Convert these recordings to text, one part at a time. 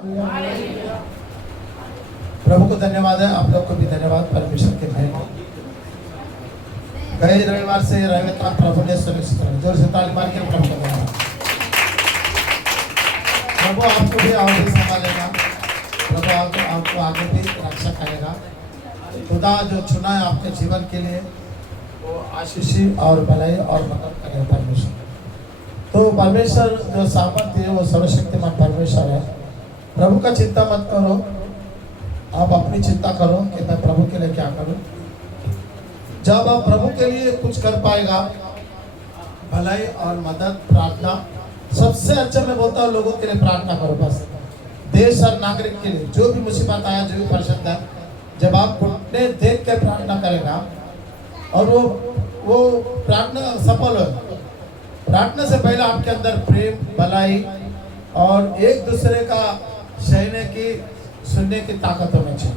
प्रभु को धन्यवाद है, आप लोग को भी धन्यवाद। परमेश्वर के भेंट गए रविवार से रविवार तक प्रभु ने सुनिश्चित रखा। जोर से ताली मार के प्रभु को धन्यवाद। प्रभु आपको भी आगे संभालेगा, प्रभु आपको आगे भी रक्षा करेगा। खुदा जो चुना है आपके जीवन के लिए वो आशीषी और भलाई और मदद करेगा परमेश्वर। तो परमेश्वर जो सामर्थ्य है वो सर्वशक्तिमान परमेश्वर है। प्रभु का चिंता मत करो, आप अपनी चिंता करो कि मैं प्रभु के लिए क्या करूं। जब आप प्रभु के लिए कुछ कर पाएगा, भलाई और मदद प्रार्थना सबसे अच्छा मैं बोलता हूँ, लोगों के लिए प्रार्थना करो। बस देश और नागरिक के लिए जो भी मुसीबत आया, जो भी परेशान है, जब आप घुटने देख कर प्रार्थना करेगा और वो प्रार्थना सफल हो। प्रार्थना से पहले आपके अंदर प्रेम, भलाई और एक दूसरे का सहने की, सुनने की ताकत होनी चाहिए।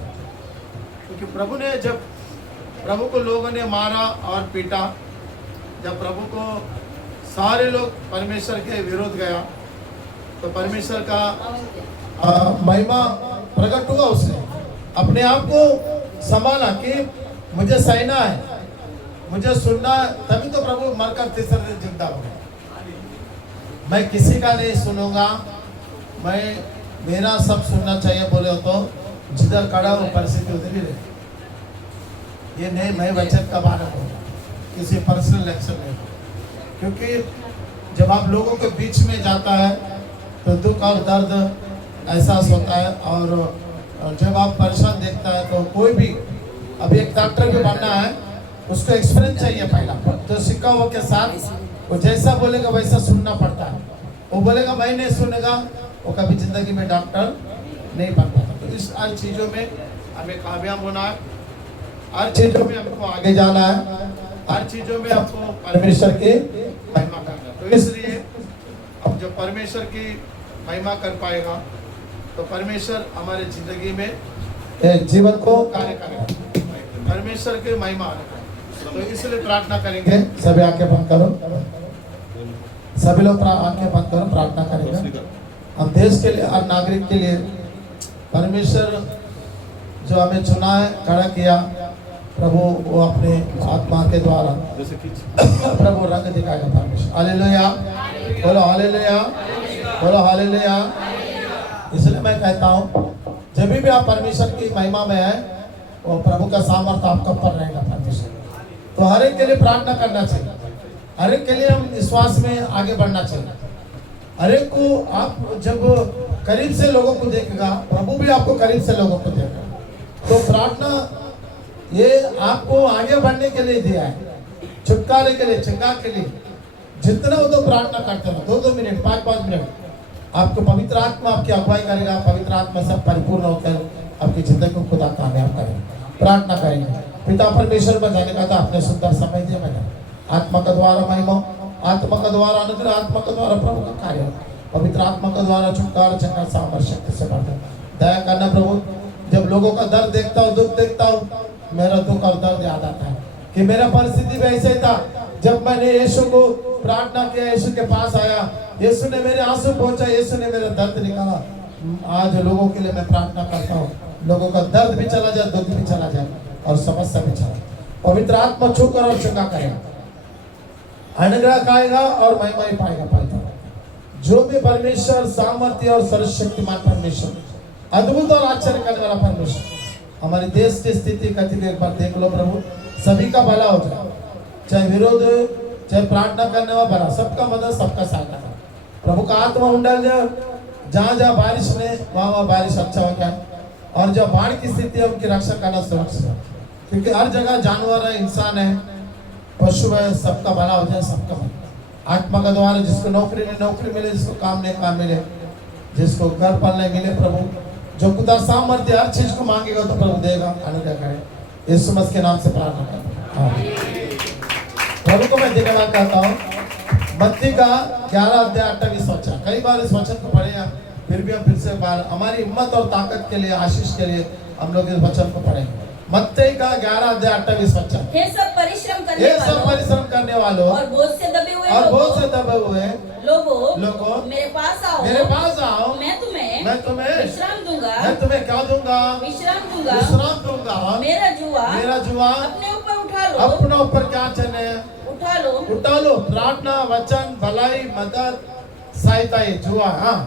क्योंकि प्रभु ने जब प्रभु को लोगों ने मारा और पीटा, जब प्रभु को सारे लोग परमेश्वर के विरोध गया, तो परमेश्वर का महिमा प्रकट हुआ। उसने अपने आप को संभाला कि मुझे सहना है, मुझे सुनना है। तभी तो प्रभु मरकर तीसरे दिन जिंदा हो गया। मैं किसी का नहीं सुनूंगा, मैं मेरा सब सुनना चाहिए बोले हो तो जिधर खड़ा हो परिस्थिति उधर ही रहे। ये नहीं मैं वचन का बारे में किसी पर्सनल लेक्चर नहीं, क्योंकि जब आप लोगों के बीच में जाता है तो दुख और दर्द एहसास होता है। और जब आप परेशान देखता है तो कोई भी, अभी एक डॉक्टर भी बनना है, उसको एक्सपीरियंस चाहिए पहला। तो सिक्का हुआ के साथ वो जैसा बोलेगा वैसा सुनना पड़ता है। वो बोलेगा मैं नहीं सुनेगा, वो कभी जिंदगी में डॉक्टर नहीं बन पाता। तो इस हर चीज़ों में हमें कामयाब होना है, हर चीज़ों में हमको आगे जाना है, हर चीज़ों में हमको परमेश्वर की महिमा करना है। तो इसलिए अब जब परमेश्वर की महिमा कर पाएगा तो परमेश्वर हमारे जिंदगी में एक जीवन को कार्य करेगा, परमेश्वर की महिमा आएगा। तो इसलिए प्रार्थना करेंगे। सभी आंखें बंद करो, सभी लोग आंखें बंद करो, प्रार्थना करेंगे हम देश के लिए और नागरिक के लिए। परमेश्वर जो हमें चुना है, खड़ा किया, प्रभु वो अपने आत्मा के द्वारा प्रभु रंग दिखाएगा परमेश्वर। हालेलुया, बोलो हालेलुया, बोलो हालेलुया। इसलिए मैं कहता हूँ जब भी आप परमेश्वर की महिमा में है, वो प्रभु का सामर्थ्य आपका ऊपर रहेगा परमेश्वर। तो हर एक के लिए प्रार्थना करना चाहिए, हर एक के लिए हम विश्वास में आगे बढ़ना चाहिए। हर एक को आप जब करीब से लोगों को देखेगा, प्रभु भी आपको करीब से लोगों को देखेगा। तो प्रार्थना ये आपको आगे बढ़ने के लिए दिया है, छुटकारे के लिए, चंगा के लिए। जितना वो तो प्रार्थना करते हो, 2-2 मिनट, 5-5 मिनट, आपको पवित्र आत्मा आपकी अगुवाई करेगा। पवित्र आत्मा सब परिपूर्ण होकर आपकी जिंदगी को खुदा कामयाब करेगा। प्रार्थना करेंगे। पिता परमेश्वर में जाने का था, आपने सुंदर समय दिया। मैंने आत्मा का द्वारा महिमा, आत्मा का द्वारा अनुग्रह, आत्मा का द्वारा प्रभु का कार्य, पवित्र आत्मा का द्वारा छुटकारा, चंगा, सामर्थ, शक्ति से बढ़ता दया करना प्रभु। जब लोगों का दर्द देखता हूँ, दुख देखता हूँ, मेरा दुख और दर्द याद आता है कि मेरा परिस्थिति भी ऐसे ही था। जब मैंने यीशु को प्रार्थना किया, यीशु के पास आया, यीशु ने मेरे आंसू पहुंचा, यीशु ने मेरा दर्द निकाला। आज लोगों के लिए मैं प्रार्थना करता हूँ, लोगों का दर्द भी चला जाए, दुख भी चला जाए और समस्या भी चला। पवित्र आत्मा छूकर और चंगा करेगा, अनुग्रह खाएगा और महिमा ही पाएगा। पाएगा जो भी परमेश्वर सामर्थ्य और सर्वशक्तिमान परमेश्वर, अद्भुत और आश्चर्य करने वाला परमेश्वर, हमारे देश की स्थिति कथित एक बार देख लो प्रभु। सभी का भला हो जाए, चाहे विरोध, चाहे प्रार्थना करने वाला भला, सबका मदद, सबका सहायता। प्रभु का आत्मा उंडल जाए, जहाँ जहाँ बारिश में वहाँ बारिश अच्छा हो गया। और जो बाढ़ की स्थिति है उनकी रक्षा करना सुरक्षित है, क्योंकि हर जगह जानवर है, इंसान है, पशु है, सबका भला हो जाए, सबका भला। आत्मा का द्वारा जिसको नौकरी में नौकरी मिले, जिसको काम में काम मिले, जिसको घर पालने मिले, प्रभु जो खुदा सामर्थ्य हर चीज को मांगेगा तो प्रभु देगा, अनुग्रह करे। यीशु मसीह के नाम से प्रार्थना करता हूं। प्रभु को मैं धन्यवाद कहता हूँ। मत्ती का 11-28 वचन, कई बार इस वचन को पढ़े हैं, फिर भी हम फिर से बार हमारी हिम्मत और ताकत के लिए, आशीष के लिए हम लोग इस वचन को पढ़ेंगे। मत्ती का 11-28 वचन। हे सब परिश्रम करने वालों और बोझ से दबे हुए लोगों मेरे पास आओ, मैं तुम्हें विश्राम दूंगा, मैं तुम्हें क्या दूंगा? विश्राम दूंगा। मेरा जुआ अपने ऊपर उठा लो, अपने ऊपर क्या चले? उठा लो। प्रार्थना, वचन, भलाई, मदद, सहायता, ये जुआ। हाँ,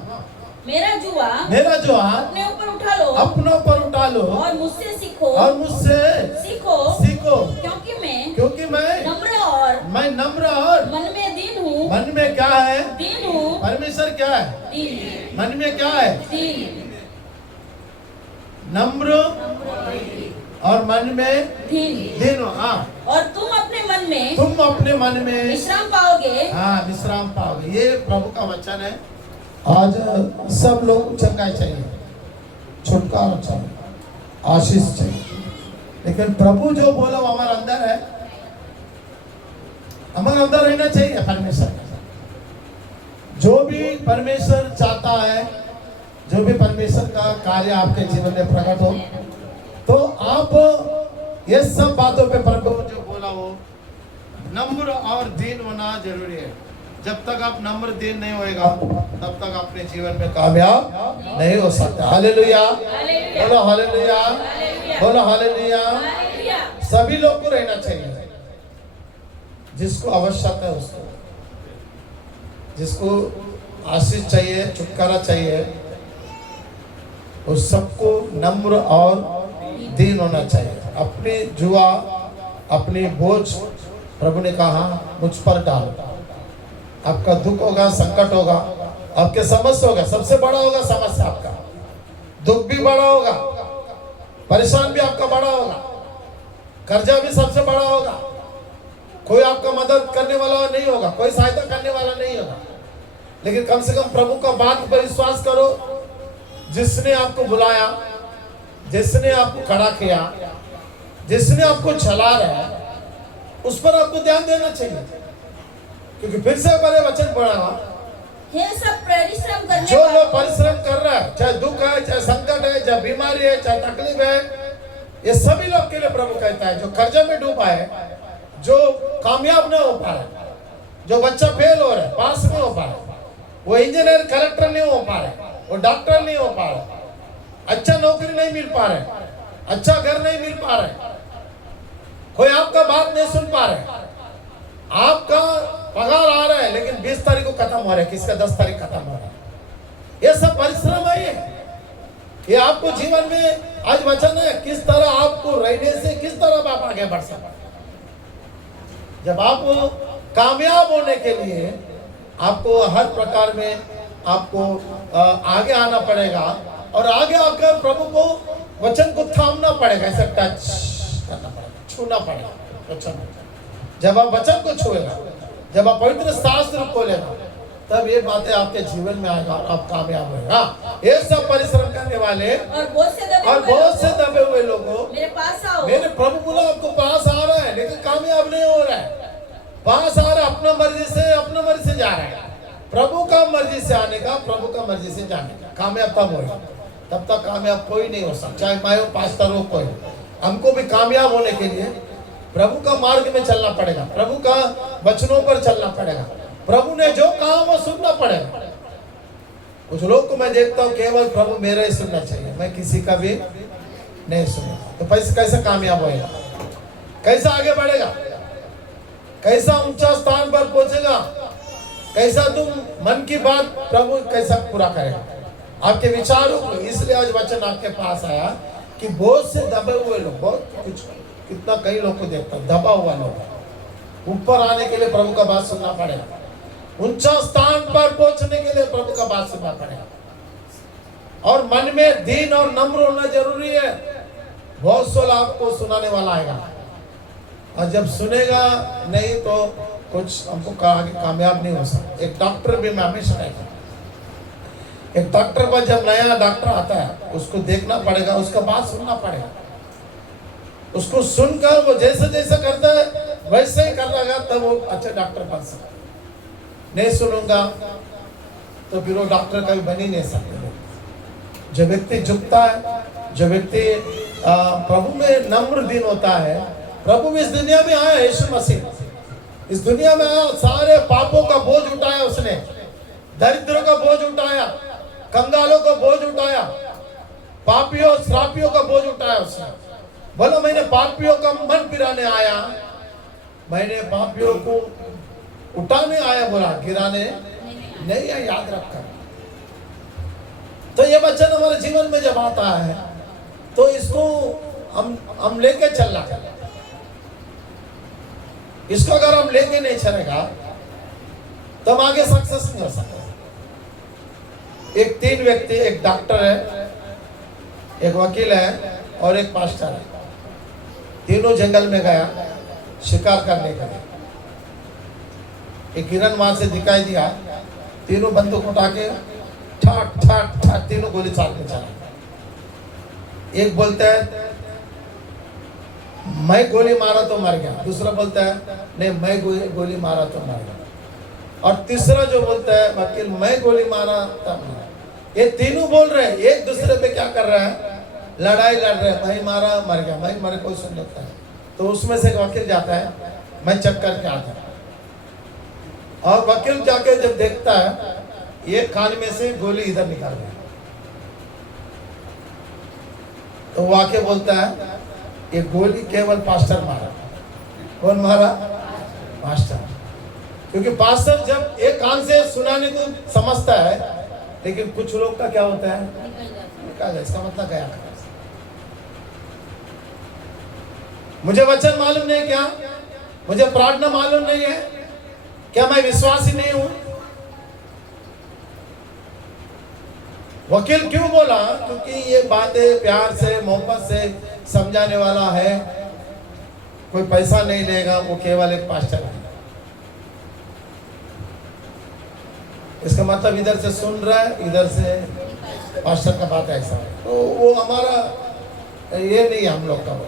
मेरा जुआ अपने ऊपर उठा लो और मुझसे सीखो, क्योंकि मैं नम्र और मन में दीन हूँ। मन में क्या है? दीन हूँ। परमेश्वर क्या है? दीन। मन में क्या है? दीन। नम्र और मन में दीन। हाँ, और तुम अपने मन में विश्राम पाओगे। हाँ, विश्राम पाओगे। ये प्रभु का वचन है। आज सब लोग चंगाई चाहिए, छुटकारा चाहिए, आशीष चाहिए, लेकिन प्रभु जो बोला वो हमारे अंदर है, हमारे अंदर रहना चाहिए। परमेश्वर जो भी परमेश्वर चाहता है, जो भी परमेश्वर का कार्य आपके जीवन में प्रकट हो, तो आप ये सब बातों पे प्रभु जो बोला वो नम्र और दीन होना जरूरी है। जब तक आप नम्र दीन नहीं होएगा, तब तक अपने जीवन में कामयाब नहीं हो सकता। हालेलुया, बोलो हालेलुया, बोलो हालेलुया। सभी लोग को रहना चाहिए, जिसको आवश्यकता है उसको, जिसको आशीष चाहिए, छुटकारा चाहिए, उस सबको नम्र और दीन होना चाहिए। अपनी जुआ, अपनी बोझ प्रभु ने कहा मुझ पर डाल। आपका दुख होगा, संकट होगा, आपके समस्या होगा, सबसे बड़ा होगा समस्या आपका, दुख भी बड़ा होगा, परेशान भी आपका बड़ा होगा, कर्जा भी सबसे बड़ा होगा, कोई आपका मदद करने वाला नहीं होगा, कोई सहायता करने वाला नहीं होगा, लेकिन कम से कम प्रभु का बात पर विश्वास करो। जिसने आपको बुलाया, जिसने आपको खड़ा किया, जिसने आपको चला रहा है, उस पर आपको ध्यान देना चाहिए, क्योंकि फिर से बड़े वचन पढ़ा, सब परिश्रम करने जो लोग परिश्रम कर रहा है, चाहे दुख है, चाहे संकट है, चाहे बीमारी है, चाहे तकलीफ है, ये सभी लोग के लिए प्रभु कहता है। जो कर्जा में डूबा है, जो कामयाब नहीं हो पा रहा, जो बच्चा फेल हो रहा है, पास नहीं हो पा रहा, वो इंजीनियर कलेक्टर नहीं हो पा रहा, वो डॉक्टर नहीं हो पा रहा, अच्छा नौकरी नहीं मिल पा रहा, अच्छा घर नहीं मिल पा रहा, कोई आपका बात नहीं सुन पा रहा, आपका पगार आ रहा है लेकिन 20 तारीख को खत्म हो रहा है, किसका 10 तारीख खत्म हो रहा है। ये सब परिश्रम है। ये आपको जीवन में आज वचन है, किस तरह आपको रहने से किस तरह आप आगे बढ़ सकते। जब आप कामयाब होने के लिए आपको हर प्रकार में आपको आगे आना पड़ेगा, और आगे आकर प्रभु को वचन को थामना पड़ेगा, ऐसा टच करना पड़ेगा, छूना पड़ेगा वचन। जब आप वचन को छुएगा, जब आप पवित्र शास्त्र खोलेगा, तब ये बातें आपके जीवन में आएगा और आप कामयाब होगा। ये सब परिश्रम करने वाले और बहुत से दबे हुए लोगों मेरे पास आओ। मेरे प्रभु बोला आपको पास आ रहा है, लेकिन कामयाब नहीं हो रहा है। पास आ रहा है, अपना मर्जी से जा रहा है। प्रभु का मर्जी से आने का, प्रभु का मर्जी से जाने का, कामयाब तब होगा। तब तक कामयाब कोई नहीं हो सकता, चाहे मैं हो, पास्टर हो, कोई। हमको भी कामयाब होने के लिए प्रभु का मार्ग में चलना पड़ेगा, प्रभु का वचनों पर चलना पड़ेगा, प्रभु ने जो कहा वो सुनना पड़ेगा। कुछ लोग को मैं देखता हूँ केवल प्रभु मेरा ही सुनना चाहिए, मैं किसी का भी नहीं सुनूंगा। तो पैसे कैसे कामयाब होएगा, कैसा आगे बढ़ेगा, कैसा ऊंचा स्थान पर पहुंचेगा, कैसा तुम मन की बात प्रभु कैसा पूरा करेगा, आपके विचारों को। इसलिए आज वचन आपके पास आया कि बहुत से दबे हुए लोग, बहुत कुछ कितना कई लोग को देखता हूं, दबा हुआ लोग, ऊपर आने के लिए प्रभु का बात सुनना पड़ेगा, ऊंचा स्थान पर पहुंचने के लिए प्रभु का बात सुनना पड़ेगा, और मन में दीन और नम्र होना जरूरी है। बहुत सोल आपको सुनाने वाला आएगा, और जब सुनेगा नहीं तो कुछ हमको आगे कामयाब नहीं हो सकता। एक डॉक्टर भी मैं हमेशा कहता हूं, एक डॉक्टर पर जब नया डॉक्टर आता है, उसको देखना पड़ेगा, उसका बात सुनना पड़ेगा, उसको सुनकर वो जैसे जैसे करता है वैसे ही कर लगा, तब वो अच्छा डॉक्टर बन सकता। नहीं सुनूंगा तो फिर वो डॉक्टर कभी बन ही नहीं सकते। जो व्यक्ति झुकता है, जो व्यक्ति प्रभु में नम्र दिन होता है, प्रभु भी इस दुनिया में आया, यीशु मसीह इस दुनिया में आया, सारे पापों का बोझ उठाया उसने, दरिद्रों का बोझ उठाया, कंगालों का बोझ उठाया, पापियों श्रापियों का बोझ उठाया उसने। बोला मैंने पापियों का मन फिराने आया, मैंने पापियों को उठाने आया, बोला गिराने नहीं है, याद रखकर। तो ये वचन हमारे जीवन में जब आता है तो इसको हम लेके चलना है। इसको अगर हम लेके नहीं चलेगा तो हम आगे सक्सेस नहीं हो सकते। एक 3 व्यक्ति, एक डॉक्टर है, एक वकील है और एक पास्टर है, तीनों जंगल में गया शिकार करने के लिए। एक हिरन वहां से दिखाई दिया, तीनों बंदूक उठा के ठाट ठाट ठाट तीनों गोली चालने चला। एक बोलता है मैं गोली मारा तो मर गया, दूसरा बोलता है नहीं मैं गोली मारा तो मर गया, और तीसरा जो बोलता है वकील मैं गोली मारा तब मरा। ये तीनों बोल रहे हैं, एक दूसरे पे क्या कर रहा है, लड़ाई लड़ रहे हैं, मैं मारा मर गया, मैं मरे कोई सुन लेता है। तो उसमें से एक वकील जाता है, मैं चेक करके आता हूं, और वकील जाके जब देखता है ये कान में से गोली इधर निकाल रहा है, तो वो आके बोलता है ये गोली केवल पास्टर मारा। कौन मारा? पास्टर। क्योंकि पास्टर जब एक कान से सुनाने को समझता है, लेकिन कुछ लोग का क्या होता है, निकाल जाए। इसका मतलब क्या है? मुझे वचन मालूम नहीं क्या, मुझे प्रार्थना मालूम नहीं है क्या, मैं विश्वासी नहीं हूं। वकील क्यों बोला? क्योंकि ये बातें प्यार से मोहब्बत से समझाने वाला है, कोई पैसा नहीं लेगा, वो केवल एक पास्टर है। इसका मतलब इधर से सुन रहा है, इधर से पास्टर का बात ऐसा है। तो वो हमारा ये नहीं, हम लोग का वो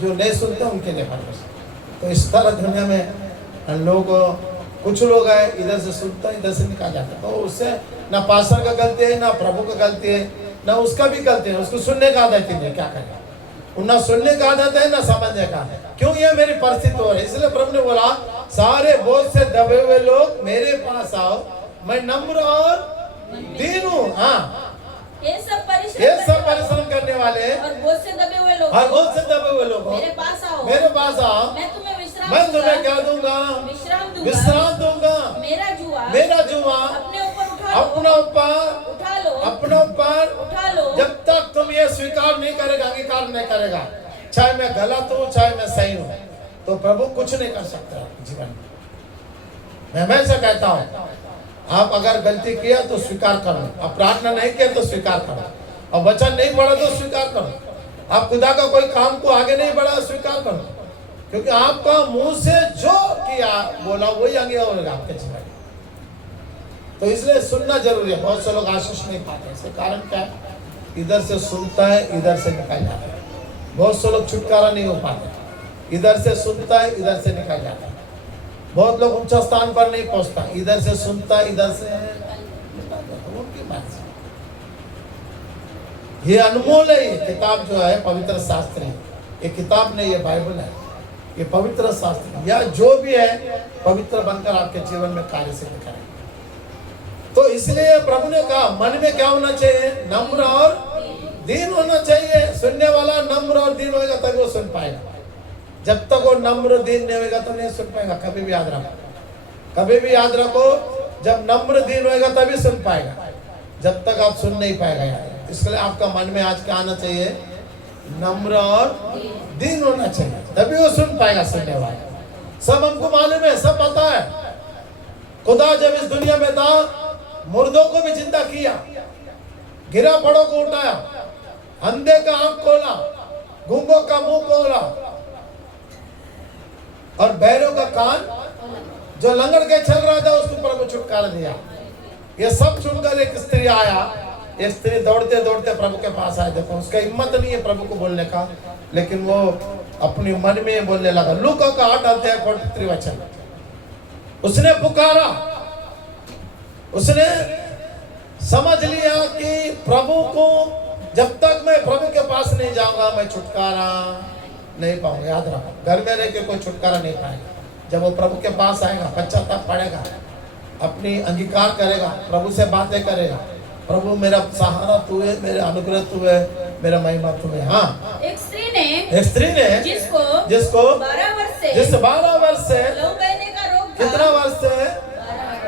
जो नहीं सुनते उनके लिए पर्पस। तो इस तरह दुनिया में लोग, कुछ लोग है इधर से सुनता है इधर से निकाल जाता है। तो उससे ना पास्टर का गलती है, ना प्रभु का गलती है, ना उसका भी गलती है। उसको सुनने का आदत है, क्या करेगा, ना सुनने का आदत है ना समझने का। क्यों ये मेरी परिस्थिति हो रही है, इसलिए प्रभु ने बोला सारे बोझ से दबे हुए लोग मेरे पास आओ, मैं नम्र और दीन हूँ। हाँ, ये सब परिश्रम करने वाले और बोझ से दबे हुए लोग, और बोझ से दबे हुए लोग मेरे पास आओ, मैं तुम्हें क्या दूंगा, विश्राम दूंगा। मेरा जुआ अपना ऊपर उठा लो। जब तक तुम ये स्वीकार नहीं करेगा, अंगीकार नहीं करेगा, चाहे मैं गलत हूँ चाहे मैं सही हूँ, तो प्रभु कुछ नहीं कर सकता जीवन में। मैं हमेशा कहता हूँ, आप अगर गलती किया तो स्वीकार करो, आप प्रार्थना नहीं किया तो स्वीकार करो, और वचन नहीं पढ़ा तो स्वीकार करो, आप खुदा का कोई काम को आगे नहीं बढ़ा स्वीकार करो, क्योंकि आपका मुंह से जो किया बोला वही आगे होगा आपके जीवन में। तो इसलिए सुनना जरूरी है। बहुत से लोग आशीष नहीं पाते, इसके कारण क्या है, इधर से सुनता है इधर से निकल जाता है। बहुत से लोग छुटकारा नहीं हो पाते, इधर से सुनता है इधर से निकल जाता है। बहुत लोग ऊंचा स्थान पर नहीं पहुंचता, इधर से सुनता है इधर से उनकी बात से। ये अनमोल है, ये किताब जो है पवित्र शास्त्र है, ये किताब नहीं, ये बाइबल है, ये पवित्र शास्त्र या जो भी है पवित्र बनकर आपके जीवन में कार्य सिद्ध करें। तो इसलिए प्रभु ने कहा मन में क्या होना चाहिए, नम्र और दीन होना चाहिए। सुनने वाला नम्र और दीन होगा तभी वो सुन पाएगा। जब तक वो नम्र दीन नहीं होगा तो नहीं सुन पाएगा। कभी भी याद रखो, कभी भी याद रखो, जब नम्र दीन होगा तभी सुन पाएगा, जब तक आप सुन नहीं पाएगा यार। इसलिए आपका मन में आज क्या आना चाहिए, नम्र और दीन होना चाहिए, तभी वो सुन पाएगा सुनने वाला। सब हमको मालूम है, सब पता है, खुदा जब इस दुनिया में था मुर्दों को भी जिंदा किया, गिरा पड़ों को उठाया, अंधे का आंख खोला, गूंगों का मुंह खोला, और बहरों का कान, जो लंगड़ के चल रहा था उसको प्रभु छुटकारा दिया। ये सब सुनकर एक स्त्री आया, एक स्त्री दौड़ते दौड़ते प्रभु के पास आए। देखो उसका हिम्मत नहीं है प्रभु को बोलने का, लेकिन वो अपनी मन में बोलने लगा। लूका का 8 अध्याय 43 वचन, उसने पुकारा, उसने समझ लिया कि प्रभु को जब तक मैं प्रभु के पास नहीं जाऊंगा मैं छुटकारा नहीं पाऊंगा। याद रखो, घर में रह के कोई छुटकारा नहीं पाएगा। जब वो प्रभु के पास आएगा, पश्चाताप पड़ेगा, अपनी अंगीकार करेगा, प्रभु से बातें करेगा, प्रभु मेरा सहारा तू है, मेरे अनुग्रह तू है, मेरा महिमा तू है। हाँ, एक स्त्री ने जिसको 12 वर्ष से लहू बहने का रोग था। कितना वर्ष से?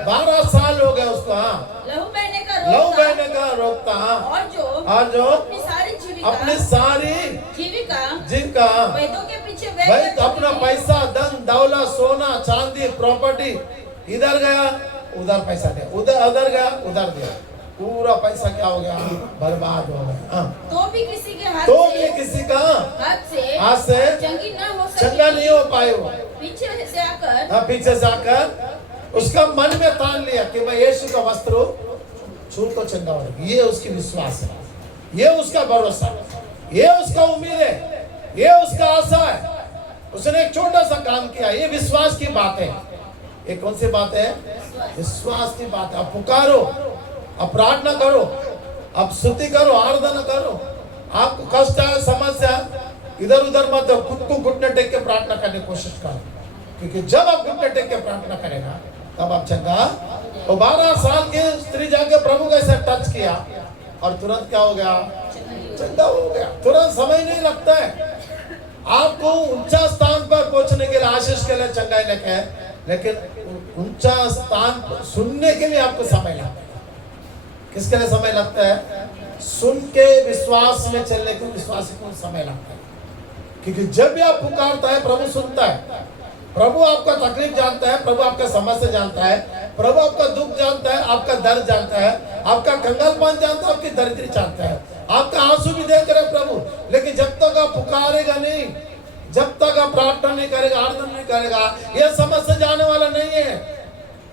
12 साल हो गए उसको। हाँ, लहू बहने का रोग था। और जो अपनी सारी जीविका वैद्यों के पीछे भाई अपना पैसा, धन दौलत, सोना चांदी, प्रॉपर्टी, इधर गया उधर पैसा दिया, उधर गया उधर दिया, पूरा पैसा क्या हो गया? बर्बाद हो गया। तो भी किसी के हाथ से चंगा नहीं हो पाए। वो पीछे से आकर उसका मन में ठान लिया कि मैं यीशु का वस्त्र छू तो चंगा हो। ये उसकी विश्वास है, ये उसका भरोसा, ये उसका उम्मीद है, ये उसका आशा है। उसने एक छोटा सा काम किया। ये विश्वास की बात है। ये कौन सी बात है? विश्वास की बात है। अब पुकारो, अब प्रार्थना करो, अब स्तुति करो, आराधना करो। आपको कष्ट है, समस्या, इधर उधर मत, खुद को घुटने टेक के प्रार्थना करने की कोशिश करो, क्योंकि जब आप घुटने टेक के प्रार्थना करेगा तब आप चंगा। तो 12 साल की स्त्री जाके प्रभु को ऐसे टच किया और तुरंत क्या हो गया? चंगा हो गया। तुरंत समय नहीं लगता है। आपको ऊंचा स्थान पर पहुंचने के लिए, आशीष के लिए चंगाई लेके है, लेकिन ऊंचा स्थान सुनने के लिए आपको समय लगता है। किसके लिए समय लगता है? सुन के विश्वास में चलने के विश्वासी को समय लगता है, क्योंकि जब भी आप पुकारता है प्रभु सुनता है। प्रभु आपका तकलीफ जानता है, प्रभु आपका समस्या जानता है, प्रभु आपका दुख जानता है, आपका दर्द जानता है, आपका कंगालपन जानता है, आपकी दरिद्री जानता है, आपका आंसू भी देख रहे प्रभु। लेकिन जब तक आप पुकारेगा नहीं, जब तक आप प्रार्थना नहीं करेगा, आराधना नहीं करेगा, यह समस्या जाने वाला नहीं है।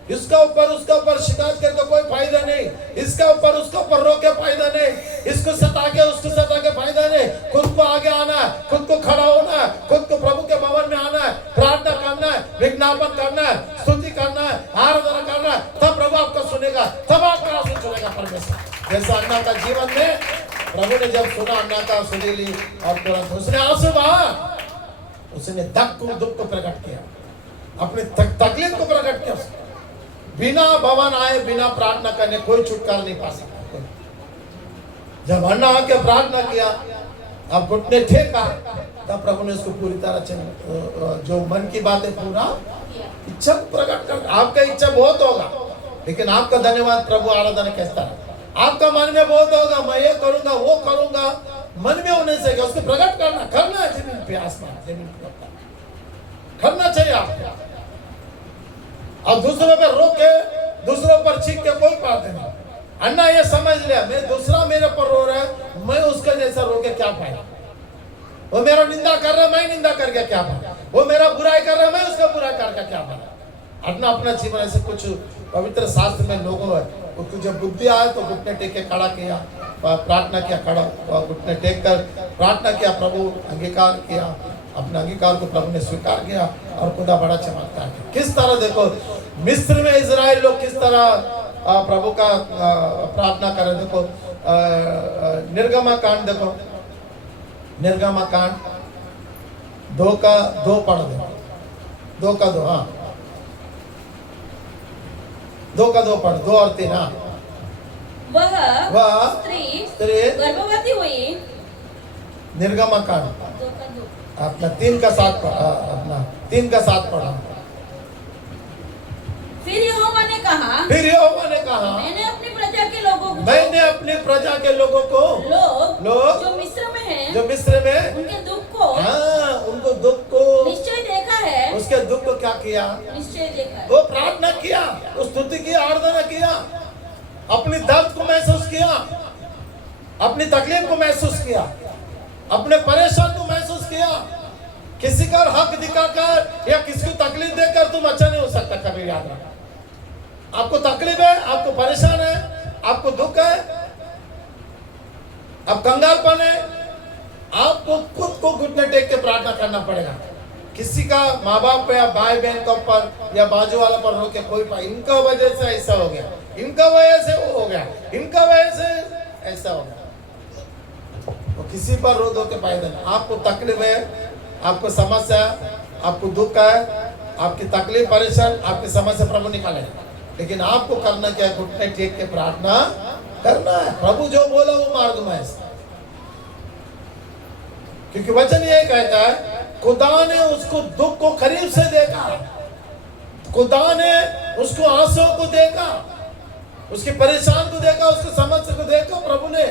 इसका ऊपर उसका ऊपर शिकायत करके कोई फायदा नहीं, इसका ऊपर उसका ऊपर रो के फायदा नहीं, इसको सता के उसको सता के फायदा नहीं। खुद को आगे आना है, खुद को खड़ा होना है, खुद को प्रभु के भवन में आना है, प्रार्थना करना है, विज्ञापन करना है, स्तुति करना है, आराधना करना है, तब प्रभु आपको सुनेगा, तब आपका आंसू सुनेगा परमेश्वर। जैसा अन्ना का जीवन में प्रभु ने जब सुना अन्ना का सुनीली और तुरंत उसने आंसू बहा, उसने दुख को प्रकट किया, अपने तकलीफ को प्रकट किया। बिना भवन आए, बिना प्रार्थना करने कोई छुटकारा नहीं पा सकता। जब अन्ना आके प्रार्थना किया, अब घुटने टेका, तब प्रभु ने उसको पूरी तरह जो मन की बात है पूरा इच्छा प्रकट कर। आपका इच्छा बहुत होगा, लेकिन आपका धन्यवाद प्रभु आराधना कहता है। आपका मन में बहुत होगा, मैं ये करूंगा वो करूंगा, मन में होने से उसको प्रकट करना है। जमीन पे आसमान, जमीन पे करना चाहिए आपको। और दूसरों पर रोक के, दूसरों पर चीख के कोई बात नहीं। अन्ना ये समझ लिया, मैं दूसरा मेरे पर रो रहा है, मैं उसका जैसा रो के क्या पाया? वो मेरा निंदा कर रहा है, मैं निंदा करके क्या पाया? वो मेरा बुराई कर रहा है, मैं उसका बुराई करके क्या पाया? अपना अपना जीवन ऐसे कुछ पवित्र शास्त्र में लोगों है, उसको जब बुद्धि आया तो घुटने टेक के खड़ा किया, प्रार्थना किया, खड़ा घुटने टेक कर प्रार्थना किया, प्रभु अंगीकार किया, अपने अंगीकार को प्रभु ने स्वीकार किया और खुदा बड़ा चमत्कार किया। किस तरह देखो मिस्र में इजराइल लोग किस तरह प्रभु का प्रार्थना करे। देखो निर्गमा कांड, देखो निर्गमा कांड 2 का 2 पढ़ दो, 2 का 2, हाँ 2 का 2 पढ़, 2 और 3। हाँ, वह स्त्री गर्भवती हुई। निर्गमा कांड अपना 3 का 7 पढ़ा, अपना 3 का 7 पढ़ा। फिर यहोवा ने कहा, मैंने अपनी प्रजा के लोगों को लोग जो मिस्र में हैं, उनके दुख को निश्चय देखा है। उसके दुख को क्या किया? निश्चय देखा है। वो प्रार्थना किया, वो स्तुति की, आराधना किया, अपनी दर्द को महसूस किया, अपनी तकलीफ को महसूस किया, अपने परेशान को महसूस किया। किसी का हक दिखाकर या किसी को तकलीफ देकर तुम अच्छा नहीं हो सकता। कभी याद रखना, आपको तकलीफ है, आपको परेशान है, आपको दुख है, अब कंगालपन है, आपको खुद को घुटने टेक के प्रार्थना करना पड़ेगा। किसी का माँ बाप या भाई बहन के ऊपर या बाजू वाला पर रोके कोई पाए, इनका वजह से ऐसा हो गया, इनका वजह से वो हो गया, इनका वजह से ऐसा हो गया, वो किसी पर रो दो के फायदा नहीं। आपको तकलीफ है, आपको समस्या, आपको दुख है, आपकी तकलीफ परेशान, आपकी समस्या प्रभु निकालेगा। लेकिन आपको करना क्या है? घुटने टेक के प्रार्थना करना है। प्रभु जो बोला वो मार्ग में है, क्योंकि वचन ये कहता है खुदा ने उसको दुख को करीब से देखा, खुदा ने उसको आंसू को देखा, उसके परेशान को देखा, उसके समस्या को देखा। प्रभु ने,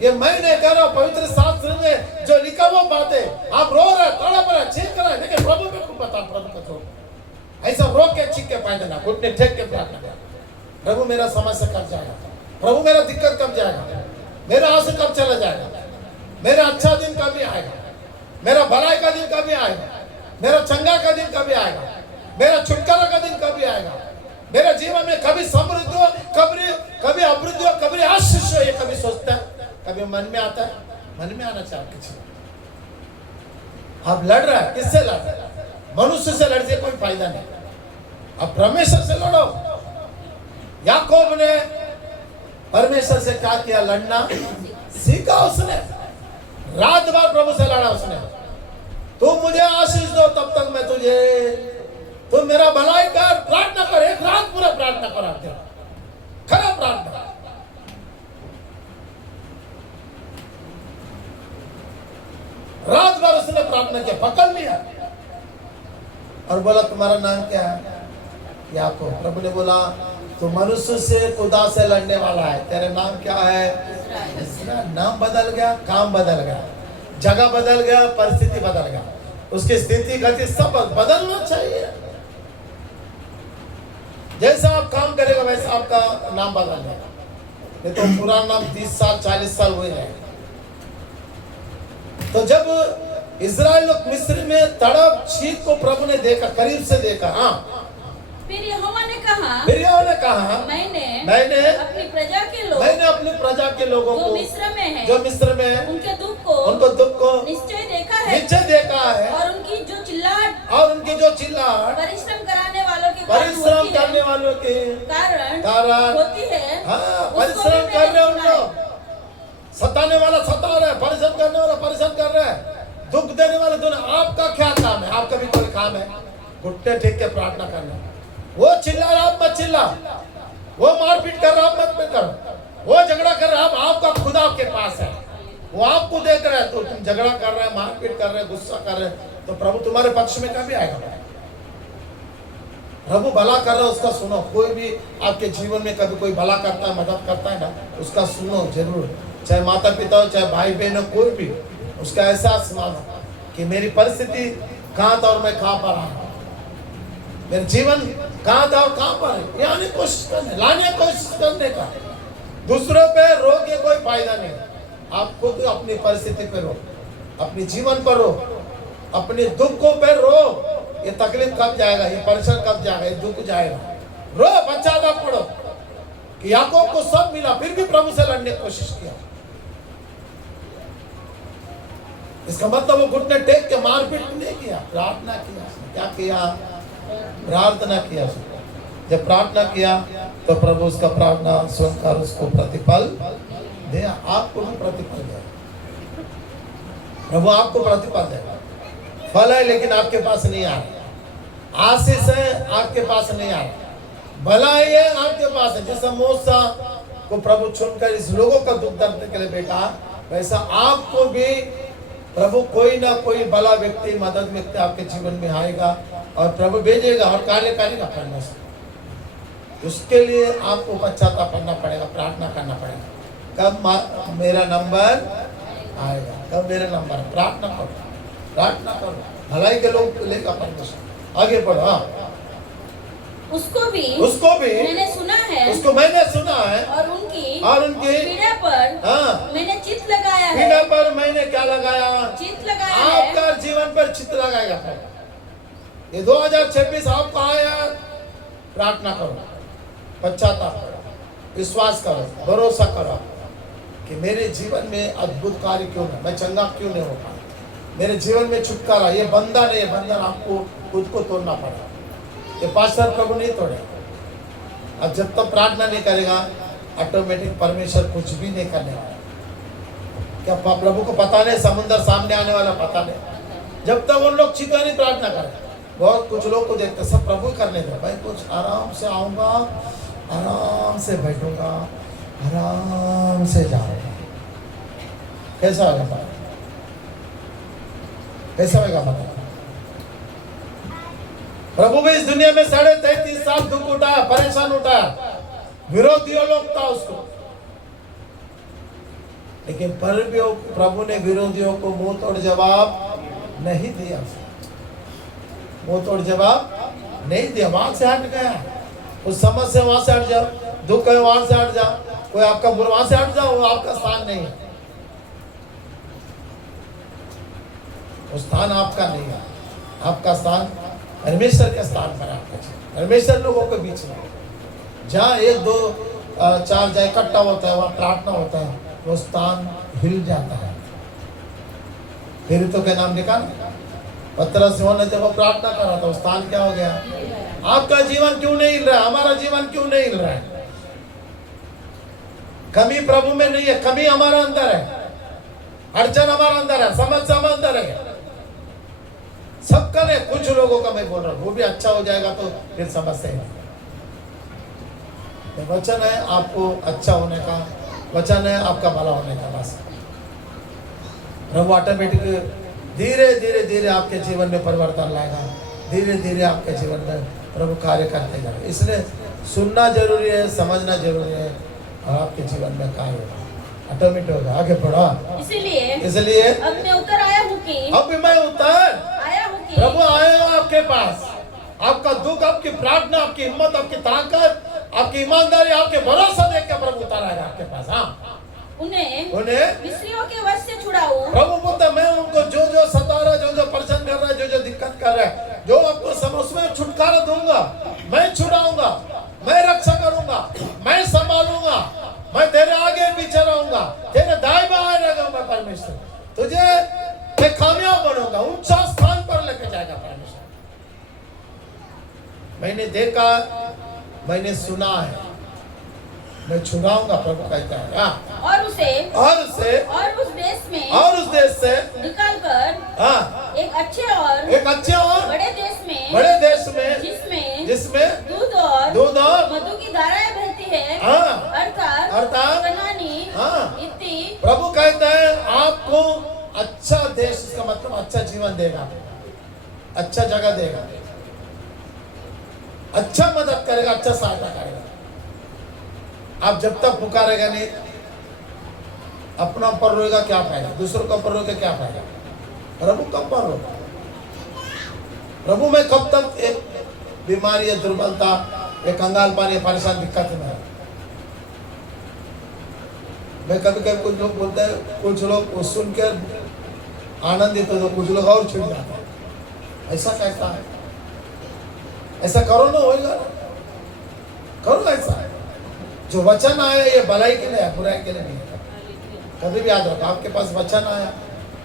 ये मैं नहीं कह रहा, पवित्र शास्त्र में जो लिखा वो बातें आप रो रहे, तड़प रहे, चीख रहे, लेकिन प्रभु मेरे को पता, प्रभु का छोड़ ऐसा रो के चीख के पाए देना, घुटने टेक के प्रार्थना कर, प्रभु मेरा समस्या कब जाएगा, प्रभु मेरा दिक्कत कब जाएगा, मेरा आंसू कब चला जाएगा, मेरा अच्छा दिन कभी आएगा, मेरा भलाई का दिन कभी आएगा, मेरा चंगा का दिन कभी आएगा, मेरा छुटकारा का दिन कभी आएगा, मेरे जीवन में कभी समृद्धि हो, कभी अभिवृद्धि हो, कभी आशीष हो। ये कभी सोचता है, कभी मन में आता है, मन में आना चाहिए। आप लड़ रहे हैं, किससे लड़ रहे हैं? मनुष्य से लड़ने कोई फायदा नहीं, अब परमेश्वर से लड़ो। याकूब ने परमेश्वर से क्या किया? लड़ना सीखा उसने, रात भर प्रभु से लड़ा उसने। तुम मुझे आशीष दो तब तक मैं तुझे, तुम मेरा भलाई कर, प्रार्थना कर, एक रात पूरा प्रार्थना कराते हो, खरा प्रार्थना। रात भर उसने प्रार्थना किया, पकड़ लिया और बोला तुम्हारा नाम क्या है? याकूब। प्रभु ने बोला तू मनुष्य से, खुदा से लड़ने वाला है, तेरा नाम क्या है? इस्राएल। नाम बदल गया, काम बदल गया, जगह बदल गया, परिस्थिति बदल गया, उसकी स्थिति गति सब बदलना चाहिए। जैसा आप काम करेगा वैसा आपका नाम बदल जाएगा, नहीं तो पुराना नाम 30 साल 40 साल हुए हैं। तो जब इजराइल लोग मिस्र में तड़प चीख को प्रभु ने देखा, करीब से देखा। हाँ, फिर यहोवा ने कहा मैंने अपनी प्रजा के लोगों को जो मिस्र में है उनके दुख को निश्चय देखा है और उनकी जो चिल्लाहट परिश्रम करने वालों के कारण होती है। हाँ, परिश्रम कर रहे उन लोग, सताने वाला सता रहा है, परिश्रम करने वाला परिश्रम कर रहा है, दुख देने वाला दोनों। आपका क्या काम है? आपका भी कोई काम है? घुटने टेक के प्रार्थना करना। वो चिल्ला रहा, आप मत चिल्ला, वो मारपीट कर रहा, आप मत करो, वो झगड़ा कर रहा, आपका खुदा आपके पास है, वो आपको देख रहा है। तो तुम झगड़ा कर रहे हैं, मारपीट कर रहे हैं, गुस्सा कर रहे हैं, तो प्रभु तुम्हारे पक्ष में कभी आएगा? प्रभु भला कर रहा है, उसका सुनो। कोई भी आपके जीवन में कभी कोई भला करता है, मदद करता है ना, उसका सुनो जरूर, चाहे माता पिता हो, चाहे भाई बहन हो, कोई भी, उसका एहसास मानो कि मेरी परिस्थिति कहाँ था और मैं कहाँ पर आ, मेरे जीवन कहाँ था और कहाँ पर है, ये आने कोशिश करने, लाने कोशिश करने का। दूसरों पे रो के कोई फायदा नहीं, आप खुद अपनी परिस्थिति पे रो, अपने जीवन पर रो, अपने दुखों पे रो। ये तकलीफ कब जाएगा, ये परेशान कब जाएगा, ये दुख जाएगा। रो, पश्चाताप पढ़ो कि याकूब को सब मिला, फिर भी प्रभु से लड़ने की कोशिश किया। इसका मतलब वो घुटने टेक के मारपीट नहीं किया, प्रार्थना किया। क्या किया? प्रार्थना किया। जब प्रार्थना किया तो प्रभु उसका प्रार्थना सुनकर उसको प्रतिफल दिया। आपको भी प्रतिफल दिया, प्रभु आपको प्रतिफल देगा। फल है लेकिन आपके पास नहीं आ रहा, आशीष है आपके पास नहीं आ रहा, भलाई है आपके पास है। जैसा मूसा को प्रभु चुनकर इस लोगों का दुख दर्द के लिए बेटा, वैसा आपको भी प्रभु कोई ना कोई भला व्यक्ति, मदद व्यक्ति आपके जीवन में आएगा और प्रभु भेजेगा और कार्य करेगा करने से। उसके लिए आपको पश्चाताप करना पड़ेगा, प्रार्थना करना पड़ेगा। कब मेरा नंबर आएगा, कब मेरा नंबर? प्रार्थना करो, प्रार्थना करो, भलाई के लोग लेगा परमेश्वर। आगे बढ़ो। हाँ, उसको भी मैंने सुना है, उसको मैंने सुना है, और उनकी पीड़ा पर हाँ, मैंने चित्त लगाया है। पीड़ा पर मैंने क्या लगाया? चित्त लगाया है। आपका जीवन पर चित्त लगाएगा। ये 2026 आपको आया, प्रार्थना करो, पश्चाताप करो, विश्वास करो, भरोसा करो कि मेरे जीवन में अद्भुत कार्य क्यों नहीं, मैं चंगा क्यों नहीं हो पाया, मेरे जीवन में छुटकारा। ये बंधन है, ये बंधन आपको खुद को तोड़ना पड़ेगा। ये पास्टर प्रभु नहीं तोड़े। अब जब तक प्रार्थना नहीं करेगा, ऑटोमेटिक परमेश्वर कुछ भी नहीं करने वाला। क्या प्रभु को पता नहीं समुद्र सामने आने वाला? पता नहीं। जब तक उन लोग चिता नहीं प्रार्थना करें, बहुत कुछ लोग को देखते सब प्रभु करने दे भाई, कुछ आराम से आऊंगा, आराम से बैठूंगा, आराम से जाऊंगा। कैसा होगा बात? कैसा होगा मतलब? प्रभु भी इस दुनिया में 33.5 साल दुख उठाया, परेशान उठाया, विरोधियों लोग था उसको, लेकिन पर भी प्रभु ने विरोधियों को मुंह तोड़ जवाब नहीं दिया। मुंह तोड़ जवाब नहीं दिया, वहां से हट गया। उस समस्या वहां से हट जाओ, दुख है वहां से हट जाओ, कोई आपका बुरा वहां से हट जाओ, वो आपका स्थान नहीं है, वो स्थान आपका नहीं है। आपका स्थान परमेश्वर के स्थान पर आपका, परमेश्वर लोगों के बीच में, जहाँ 1 2 4 जाए इकट्ठा होता है, वहाँ प्रार्थना होता है, वो स्थान हिल जाता है। फिर तो क्या नाम लिखा ना, पतरस ने जब वो प्रार्थना कर रहा था, वो स्थान क्या हो गया? आपका जीवन क्यों नहीं हिल रहा है? हमारा जीवन क्यों नहीं हिल रहा है? कमी प्रभु में नहीं है, कमी हमारा अंदर है, अड़चन हमारा अंदर है, समस्या हमारे अंदर है। सबका नहीं, कुछ लोगों का मैं बोल रहा हूँ, वो भी अच्छा हो जाएगा तो फिर समस्या है। वचन है आपको अच्छा होने का, वचन है आपका भला होने का। बस प्रभु ऑटोमेटिक धीरे धीरे धीरे आपके जीवन में परिवर्तन लाएगा, धीरे धीरे आपके जीवन में प्रभु कार्य करते जाएगा। इसलिए सुनना जरूरी है, समझना जरूरी है, और आपके जीवन में कार्य होगा, ऑटोमेटिक होगा। आगे बढ़ा। इसलिए अब मैं उतर आया हूँ कि अब मैं उतर आया हूँ कि प्रभु आया हूँ आपके पास। आपका दुख, आपकी प्रार्थना, आपकी हिम्मत, आपकी ताकत, आपकी ईमानदारी, आपके भरोसा देख के प्रभु उतर आएगा आपके पास। हाँ, उन्हें मिस्रियों के वश से छुड़ाऊं। प्रभु बोलता मैं उनको जो जो सता रहा, जो जो परेशान कर रहा है, जो जो दिक्कत कर रहा है, जो आपको सब उसमें छुटकारा दूंगा, मैं छुड़ाऊंगा, मैं रक्षा करूंगा, मैं संभालूंगा, मैं तेरे आगे पीछे रहूंगा, तेरे दाएं बाएं रहूंगा। परमेश्वर तुझे मैं कामयाब बनूंगा, ऊंचा स्थान पर लेके जाएगा परमेश्वर। मैंने देखा, मैंने सुना है, मैं छुड़ाऊंगा, प्रभु कहता है। और उसे और उस देश से निकाल कर एक अच्छे और बड़े देश में जिसमें दूध और मधु की धाराएं बहती है, अर्थात कनानी, हित्ती। प्रभु कहता है आपको अच्छा देश, इसका मतलब अच्छा जीवन देगा, अच्छा जगह देगा, अच्छा मदद करेगा, अच्छा सहायता करेगा। आप जब तक पुकारेगा नहीं, अपना पर रोएगा क्या फायदा, दूसरों का पर रोएगा क्या फायदा? प्रभु कब पर रोगा? प्रभु में कब तक एक बीमारी या दुर्बलता, एक कंगालपन या परेशान दिक्कत में है। मैं कभी कभी कुछ लोग बोलते हैं, कुछ लोग सुनकर आनंदित हो, तो कुछ लोग और छिड़ जाते हैं। ऐसा कैसा है? ऐसा करो ना, होएगा ना, करो ऐसा। जो वचन आया ये भलाई के लिए है, बुराई के लिए नहीं है। कभी भी याद रखो, आपके पास वचन आया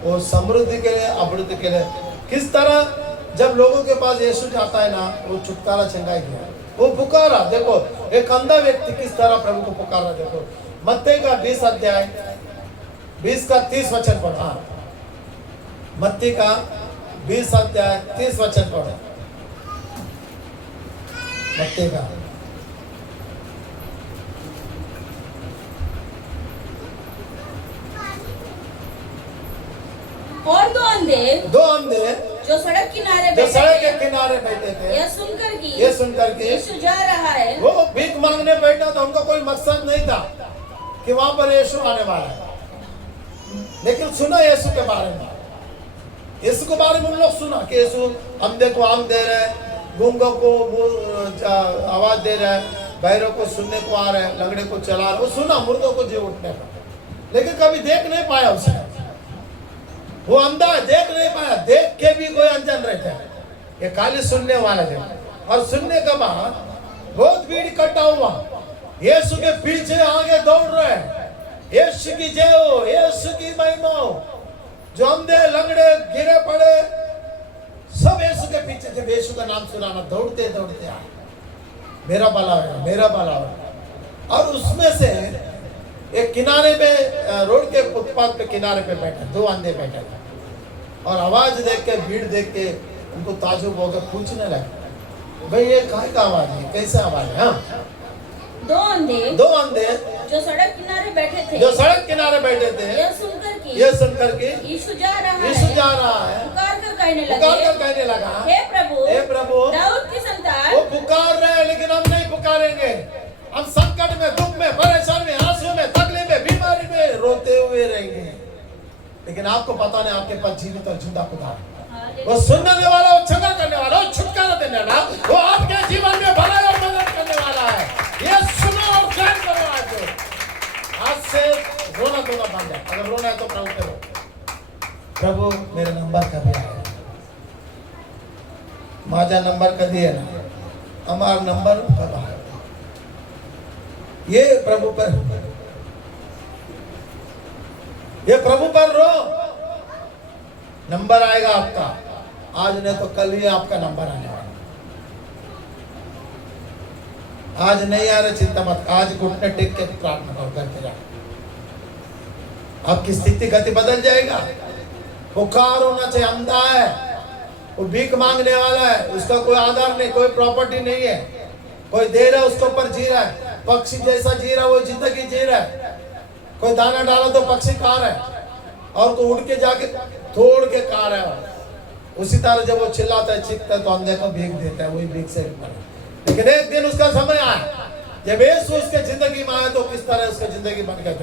वो समृद्धि के लिए, अभिवृद्धि के लिए। किस तरह जब लोगों के पास यीशु जाता है ना, वो छुटकारा छंगाई दिया, वो पुकारा। देखो एक अंधा व्यक्ति किस तरह प्रभु को पुकारा। देखो मत्ती का 20 अध्याय 20 का 30 वचन पढ़ा। मत्ती का 20 अध्याय 30 वचन पढ़ो। मत्ती का और दो अंधे जो सड़क के किनारे बैठे थे, ये सुनकर कि यीशु जा रहा है, वो भीख मांगने बैठा था। उनका कोई मकसद नहीं था कि वहां पर यीशु आने वाला है, लेकिन सुना यीशु के बारे में। यीशु के बारे में उन लोग सुना कि यीशु अंधे को आंख दे रहे हैं, गूंगों को आवाज दे रहे हैं, बहरों को सुनने को आ रहे हैं, लंगड़े को चला रहे हैं। वो सुना मुर्दों को जी उठने का, लेकिन कभी देख नहीं पाया उसे। वो अंधा देख नहीं पाया, देख के भी कोई अनजान रहता है। ये खाली सुनने वाला थे, और सुनने के बाद बहुत भीड़ इकट्ठा हुआ, यीशु के पीछे आगे दौड़ रहे हैं। यीशु की जय हो, यीशु की महिमा हो। जो अंधे लंगड़े गिरे पड़े सब यीशु के पीछे, जब यीशु का नाम सुनाना दौड़ते दौड़ते आए, मेरा भला होगा, मेरा भला होगा। और उसमें से एक किनारे पे, रोड के फुटपाथ पे किनारे पे बैठा, 2 अंधे बैठे थे, और आवाज देख के, भीड़ देख के उनको ताजुब होकर पूछने लगे, भाई ये काहे का आवाज है, कैसा आवाज है? हाँ, दो अंधे जो सड़क किनारे बैठे थे, ये सुनकर के यीशु जा रहा है, पुकार कर कहने लगा, हे प्रभु, दाऊद की संतान। वो पुकार रहे हैं, लेकिन हम नहीं पुकारेंगे। हम संकट में, दुख में, परेशानी में, आंसू में, तकलीफ में, बीमारी में रोते हुए रहेंगे, लेकिन आपको पता नहीं आपके पास जीवित और जिंदा खुदा है। वो सुनने वाला, वो चंगा करने वाला, वो छुटकारा देने वाला, वो आपके जीवन में भलाई और मदद करने वाला है। ये सुनो और ग्रहण करो। आज से रोना धोना बंद है। अगर रोना है तो प्रभु करो, प्रभु मेरे नंबर कभी आया, माझा नंबर कभी है ना, हमारा नंबर कब आया, ये प्रभु पर रो, नंबर आएगा आपका। आज नहीं तो कल ही आपका नंबर आने वाला। आज नहीं आ रहा, चिंता मत, आज घुटने टेक के प्रार्थना करो, करके जाओ, आपकी स्थिति गति बदल जाएगा। पुकार होना चाहिए। अंधा है, वो भीख मांगने वाला है, उसका कोई आधार नहीं, कोई प्रॉपर्टी नहीं है, कोई दे रहा है उसके ऊपर जी रहा है, पक्षी जैसा जी रहा है, वो जिंदगी जी रहा है। कोई दाना डाला तो पक्षी खा रहा है, और कोई उड़ के जाके तोड़ के खा रहा है। उसी तरह जब वो चिल्लाता है, चीखता है, तो अंधे को भीख देता है, वही भीख से भी। लेकिन एक दिन उसका समय आया, जब यीशु उसके जिंदगी में आया, तो किस तरह उसकी जिंदगी बन गई।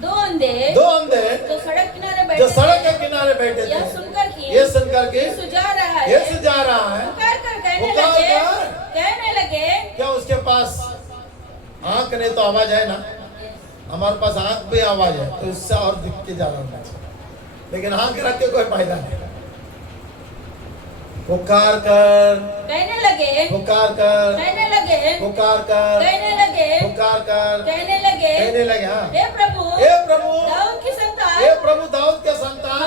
दो अंधे जो सड़क के किनारे बैठे थे, ये सुनकर के यीशु जा रहा है, पुकार कर कहने लगे। क्या उसके पास आंख नहीं तो आवाज है ना? हमारे पास आंख भी आवाज है, तो इससे और दिख के ज्यादा होना चाहिए, लेकिन आंख रख के कोई फायदा नहीं। पुकार कर कहने लगे, हे प्रभु, दाऊद के संतान,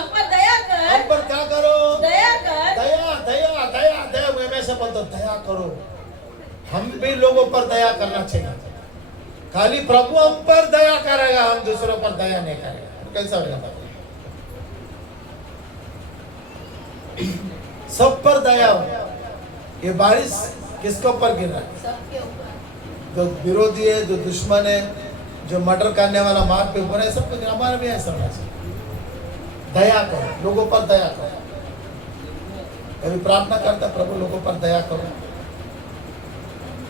हम पर क्या करो, दया। मैं से बोलता हूं, दया करो। हम भी लोगों पर दया करना चाहिए। खाली प्रभु हम पर दया करेगा, हम दूसरों पर दया नहीं करेगा, कैसा होगा? सब पर दया हो। ये बारिश किसके ऊपर गिर रहा है? सबके ऊपर। जो विरोधी है, जो दुश्मन है, जो मर्डर करने वाला, मार पे ऊपर है, सबको हमारे भी ऐसा होना चाहिए। दया करो, लोगों पर दया करो। अभी प्रार्थना करता, प्रभु लोगों पर दया करो।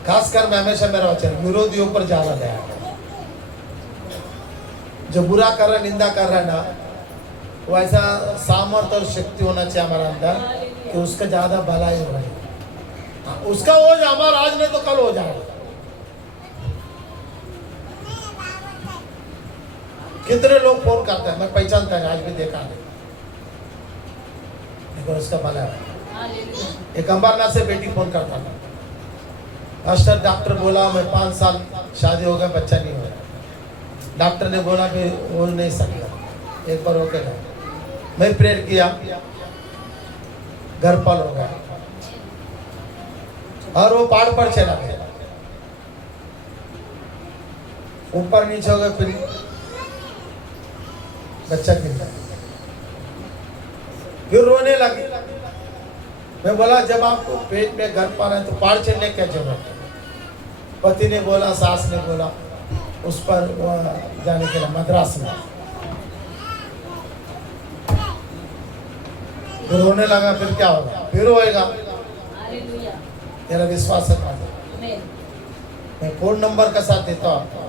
खासकर मैं हमेशा मेरा वचन, विरोधियों पर ज्यादा दया करो। जो बुरा कर रहा है, निंदा कर रहा है ना, वो ऐसा सामर्थ्य और शक्ति होना चाहिए हमारे अंदर कि उसका ज्यादा भलाई हो रहा है। उसका हो जाए, हमारा आज नहीं तो कल हो जाएगा। कितने लोग फोन करते हैं, मैं पहचानता है, आज भी देखा है, लेकिन उसका भला है। एक अंबरनाथ से बेटी फोन करता था, मास्टर डॉक्टर बोला मैं 5 साल शादी हो गया, बच्चा नहीं हो रहा। डॉक्टर ने बोला कि हो नहीं सकता, एक बार होके गया। मैं प्रेयर किया, घर पर हो गया, और वो पहाड़ पर चला गया, ऊपर नीचे हो गया, फिर बच्चा गिर गया, फिर रोने लगी। मैं बोला जब आपको पेट में घर पर है तो पहाड़ चढ़ने क्या जरूरत है? पति ने बोला, सास ने बोला, उस पर जाने के लिए मद्रास में। फिर रोने लगा, फिर क्या होगा? फिर होएगा। तेरा विश्वास है? मैं फोन नंबर का साथ देता हूं आपको।